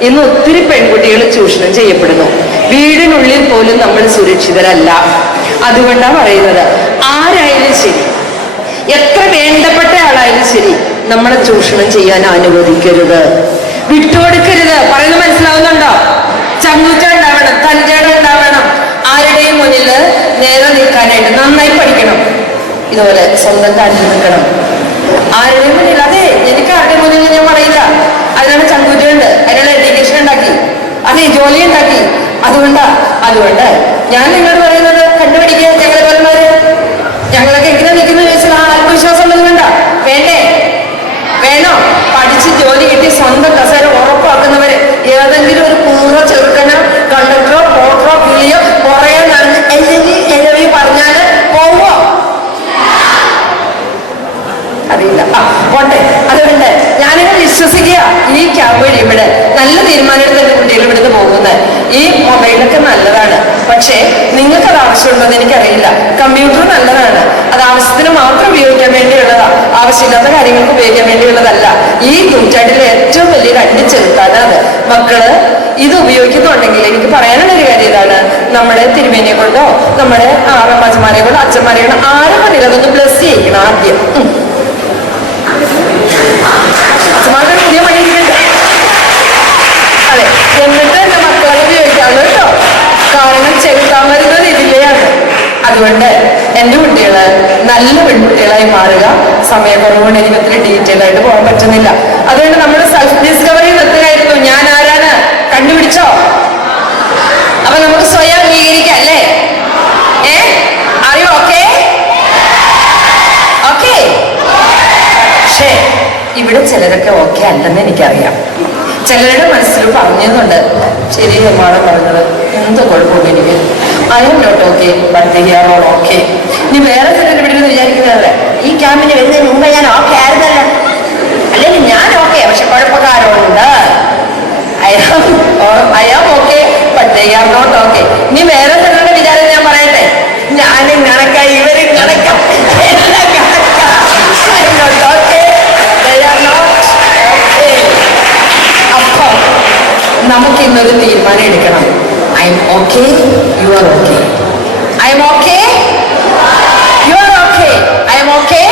ഇന്ന് ഒത്തിരി പെൺകുട്ടികൾ ചൂഷണം ചെയ്യപ്പെടുന്നു. വീടിനുള്ളിൽ പോലും നമ്മൾ സുരക്ഷിതരല്ല. അതുകൊണ്ടാണ് പറയുന്നത്, ആരായാലും ശരി, എത്ര വേണ്ടപ്പെട്ട ആളായാലും ശരി, നമ്മളെ ചൂഷണം ചെയ്യാൻ അനുവദിക്കരുത്, വിട്ടുകൊടുക്കരുത്. പറയുന്നത് മനസ്സിലാവുന്നുണ്ടോ? ചങ്കൂറ്റം ഉണ്ടാവണം, തഞ്ചേടം ഉണ്ടാവണം. ആരുടെയും മുന്നിൽ നേരെ നിൽക്കാനായിട്ട് നന്നായി പഠിക്കണം. ഇതുപോലെ സ്വന്തം കാലിൽ നിൽക്കണം. ആരുടെയും മുന്നിൽ, അതെ, എനിക്ക് ആരുടെ മുന്നിൽ ഞാൻ പറയില്ല. അതിനാണ് ചങ്കൂറ്റുണ്ട്, അതിനുള്ള എഡ്യൂക്കേഷൻ ഉണ്ടാക്കി, അതെ, ജോലി ഉണ്ടാക്കി. അതുകൊണ്ട് ഞാൻ നിങ്ങളോട് പറയുന്നത്, കണ്ടുപിടിക്കുക. ഞങ്ങളെ പോലന്മാര് ഞങ്ങളൊക്കെ എങ്ങനെ നിൽക്കുന്ന ചോദിച്ചാൽ ആത്മവിശ്വാസം ഉള്ളത് വേണ്ട, വേണ്ടേ? വേണോ? പഠിച്ച് ജോലി കിട്ടി സ്വന്തം കസേര ഉറപ്പാക്കുന്നവര് ഏതെങ്കിലും ഒരു പൂർവ്വ ചെറുക്കനോ കണ്ടക്ടറോ പോട്ടറോ കിളിയോ പുറകെ നടന്ന് എഴുതി പറഞ്ഞാല് പോവോ? അറിയില്ല. പോട്ടെ. അതുകൊണ്ട് ഞാനിങ്ങനെ വിശ്വസിക്കുക, ഈ ക്യാമ്പ് ഇവിടെ നല്ല തീരുമാനം എടുത്ത കുട്ടികൾ ഇവിടുന്ന് പോകുന്നത്. ഈ മൊബൈലൊക്കെ നല്ലതാണ്, പക്ഷേ നിങ്ങൾക്കത് ആവശ്യമുണ്ടെന്ന് എനിക്കറിയില്ല. കമ്പ്യൂട്ടർ നല്ലതാണ്, അത് ആവശ്യത്തിന് മാത്രം ഉപയോഗിക്കാൻ വേണ്ടിയുള്ളതാ, ആവശ്യമില്ലാത്ത കാര്യങ്ങൾക്ക് ഉപയോഗിക്കാൻ വേണ്ടിയുള്ളതല്ല. ഈ നൂറ്റാണ്ടിലെ ഏറ്റവും വലിയ രണ്ട് ചെറുത്താണ് അത്. മക്കള് ഇത് ഉപയോഗിക്കുന്നുണ്ടെങ്കിൽ എനിക്ക് പറയാനുള്ള ഒരു കാര്യം ഇതാണ്, നമ്മുടെ തിരുമേനിയെ കൊണ്ടോ നമ്മുടെ ആറമ്മമാരെ കൊണ്ടോ അച്ഛന്മാരെ കൊണ്ടോ ആരെ കൊണ്ടില്ല അതൊന്ന് ബ്ലസ് ചെയ്യിക്കണം ആദ്യം. അച്ഛന്മാരുടെ പുതിയ പണിയുന്നുണ്ട്. അതെ, എന്നിട്ട് എന്റെ മക്കളെ ഉപയോഗിക്കാവുള്ളൂ കേട്ടോ. കാരണം ചെലുത്താൻ വരുന്നത് ഇതിലെയാണ്. അതുകൊണ്ട് എന്റെ കുട്ടികള് നല്ല പെൺകുട്ടികളായി മാറുക. സമയക്കുറവുകൊണ്ട് എനിക്ക് ഒത്തിരി ഡീറ്റെയിൽ ആയിട്ട് പോകാൻ പറ്റുന്നില്ല. അതുകൊണ്ട് നമ്മൾ സെൽഫ് ഡിസ്കവറി നിർത്തുകയായിരുന്നു. ഞാൻ ആരാണ് കണ്ടുപിടിച്ചോ? അപ്പൊ നമുക്ക് സ്വയം അംഗീകരിക്കാം അല്ലേ? അറിയോ? Okay okay. പക്ഷേ ഇവിടെ ചിലരൊക്കെ ഓക്കെ അല്ലെന്ന് എനിക്കറിയാം. ചിലരുടെ മനസ്സിൽ പറഞ്ഞതുകൊണ്ട് ശരി മാഡം പറഞ്ഞത് എന്തോ കുഴപ്പമില്ല എനിക്ക്. I am not okay but they are all okay. ഇനി വേറെ ചിലർ ഇവിടെ നിന്ന് വിചാരിക്കുന്നത് ഈ ക്യാമ്പിന് വരുന്നതിന് മുമ്പ് ഞാൻ ഓക്കെ ആയിരുന്നല്ലോ, അല്ലെങ്കിൽ ഞാൻ ഓക്കെ പക്ഷെ കുഴപ്പക്കാരുണ്ട്. I am okay but they are not okay. ഇനി വേറെ ചിലരുടെ വിചാരം ഞാൻ പറയട്ടെ, ഞാനും കണക്ക ഇവരും കണക്ക എല്ലാം കണക്ക. I am not okay, they are not okay. അപ്പൊ നമുക്ക് ഇന്നൊരു തീരുമാനം എടുക്കണം. I am okay, you are okay. I am okay, you are okay. I am okay,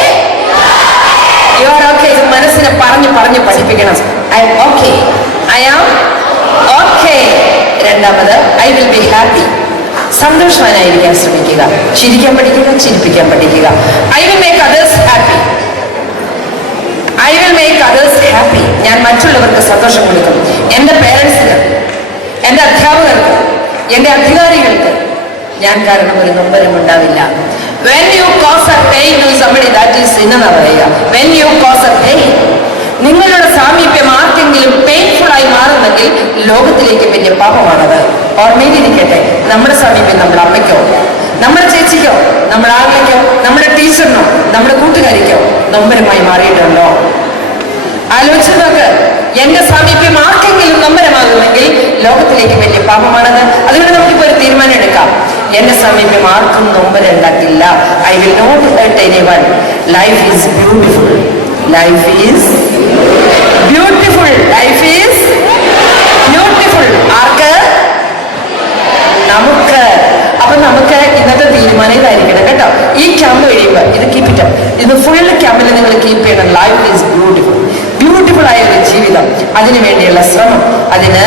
you are okay. ഇത് മനസ്സിനെ പറഞ്ഞ് പറഞ്ഞ് പഠിപ്പിക്കണം. I am okay, I am okay. രണ്ടാമത് ഐ വിൽ ബി ഹാപ്പി. സന്തോഷവാനായിരിക്കാൻ ശ്രമിക്കുക. ചിരിക്കാൻ പഠിക്കുക, ചിരിപ്പിക്കാൻ പഠിക്കുക. I will make others happy. I will make others happy. ഞാൻ മറ്റുള്ളവർക്ക് സന്തോഷം കൊടുക്കും. എൻ്റെ പേരൻസിന്, എൻ്റെ അധ്യാപകർക്ക്, എൻ്റെ അധികാരികൾക്ക് ഞാൻ കാരണം ഒരു നൊമ്പരം ഉണ്ടാവില്ല. When you cause a pain to somebody, that is sin എന്ന് പറയുക. When you cause a pain, നിങ്ങളുടെ സാമീപ്യം ആർക്കെങ്കിലും പെയിൻഫുൾ ആയി മാറുന്നെങ്കിൽ ലോകത്തിലേക്ക് വലിയ പാപമാണത്. ഓർമ്മയിലിരിക്കട്ടെ, നമ്മുടെ സാമീപ്യം നമ്മുടെ അമ്മയ്ക്കോ, നമ്മുടെ ചേച്ചിക്കോ, നമ്മുടെ ആളിലേക്കോ, നമ്മുടെ ടീച്ചറിനോ, നമ്മുടെ കൂട്ടുകാരിക്കോ നൊമ്പരമായി മാറിയിട്ടുണ്ടോ? ആലോചിച്ച് നോക്ക്. എന്റെ സാമീപ്യം ആർക്കെങ്കിലും നൊമ്പരമാകുന്നെങ്കിൽ ലോകത്തിലേക്ക് വലിയ പാപമാണത്. അതുകൊണ്ട് നമുക്കിപ്പോ ഒരു തീരുമാനം എടുക്കാം. എന്റെ സാമീപ്യം ആർക്കും നൊമ്പരം ഉണ്ടാക്കില്ല. I will not hurt anyone. Life is beautiful. Life is beautiful. Life is beautiful. ആർക്ക്? നമുക്ക്. അപ്പൊ നമുക്ക് ഇന്നത്തെ തീരുമാനം ഇതായിരിക്കണം കേട്ടോ. ഈ ക്യാമ്പ് കഴിയുമ്പോൾ ഇത് കീപ്പ് ഇറ്റ് അപ്പ്. ഇത് ഫുൾ ക്യാമ്പിൽ നിങ്ങൾ കീപ്പ് ചെയ്യണം. Life is beautiful. ബ്യൂട്ടിഫുൾ ആയ ഒരു ജീവിതം, അതിനു വേണ്ടിയുള്ള ശ്രമം, അതിന്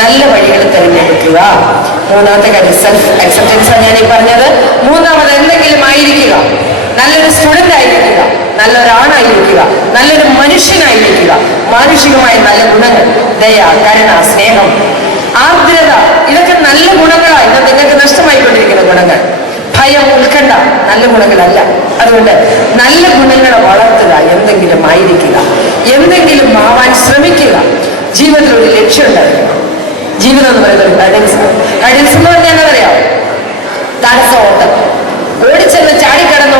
നല്ല വഴികൾ തിരഞ്ഞെടുക്കുക. മൂന്നാമത്തെ കാര്യം സെൽഫ് അക്സെപ്റ്റൻസ് ആണ് ഞാൻ ഈ പറഞ്ഞത്. മൂന്നാമത് എന്തെങ്കിലും ആയിരിക്കുക. നല്ലൊരു സ്റ്റുഡന്റ് ആയിരിക്കുക, നല്ലൊരാണായിരിക്കുക, നല്ലൊരു മനുഷ്യനായിരിക്കുക. മാനുഷികമായ നല്ല ഗുണങ്ങൾ, ദയ, കരുണ, സ്നേഹം, ആർദ്രത, ഇതൊക്കെ നല്ല ഗുണങ്ങളാണ്. ഇന്ന് നിങ്ങൾക്ക് നഷ്ടമായിക്കൊണ്ടിരിക്കുന്ന ഗുണങ്ങൾ. ഭയം, ഉത്കണ്ഠ നല്ല ഗുണങ്ങളല്ല. അതുകൊണ്ട് നല്ല ഗുണങ്ങളെ വളർത്തുക. എന്തെങ്കിലും ആയിരിക്കുക, എന്തെങ്കിലും ആവാൻ ശ്രമിക്കുക. ജീവിതത്തിൽ ഒരു ലക്ഷ്യം ഉണ്ടായിരിക്കണം. ജീവിതം എന്ന് പറയുന്നത് ഒരു ഗൈഡൻസ്. ഗൈഡൻസ് എന്ന് പറഞ്ഞാൽ എന്താ പറയാ? തടസ്സം ഓട്ടം. ഓടിച്ചെന്ന് ചാടിക്കടന്ന്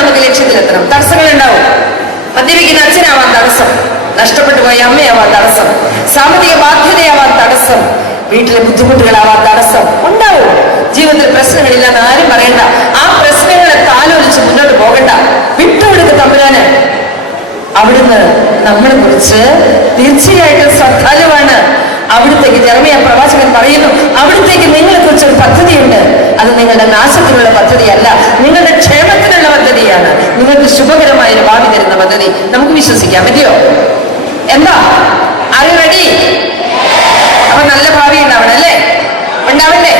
നമുക്ക് ലക്ഷ്യത്തിലെത്തണം. തടസ്സങ്ങൾ ഉണ്ടാവും. മദ്യപിക്കുന്ന അച്ഛനാവാൻ തടസ്സം, നഷ്ടപ്പെട്ടു പോയ അമ്മയാവാൻ തടസ്സം, സാമ്പത്തിക ബാധ്യതയാവാൻ തടസ്സം, വീട്ടിലെ ബുദ്ധിമുട്ടുകളാവാൻ തടസ്സം ഉണ്ടാവും. ജീവിതത്തിൽ പ്രശ്നങ്ങളില്ലെന്ന് ആരും പറയണ്ട. ആ പ്രശ്നങ്ങളെ താലോലിച്ച് മുന്നോട്ട് പോകണ്ട. വിട്ടുകൊടുക്ക് തമ്പുരാന്. അവിടുന്ന് നമ്മളെ കുറിച്ച് തീർച്ചയായിട്ടും ശ്രദ്ധാലുവാണ്. അവിടുത്തേക്ക് ജെറമിയ പ്രവാചകൻ പറയുന്നു, അവിടുത്തേക്ക് നിങ്ങളെ കുറിച്ച് ഒരു പദ്ധതിയുണ്ട്. അത് നിങ്ങളുടെ നാശത്തിനുള്ള പദ്ധതിയല്ല, നിങ്ങളുടെ ക്ഷേമത്തിനുള്ള പദ്ധതിയാണ്. നിങ്ങൾക്ക് ശുഭകരമായ ഒരു ഭാവി തരുന്ന പദ്ധതി. നമുക്ക് വിശ്വസിക്കാൻ പറ്റിയോ? എന്താ? ആര് റെഡി? അപ്പൊ നല്ല ഭാവി ഉണ്ടാവണം അല്ലേ? ഉണ്ടാവണ്ടേ?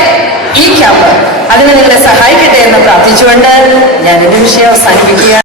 ഈ ക്യാമ്പ് അതിന് നിങ്ങളെ സഹായിക്കട്ടെ എന്ന് പ്രാർത്ഥിച്ചുകൊണ്ട് ഞാൻ എന്റെ വിഷയം അവസാനിപ്പിക്കുക.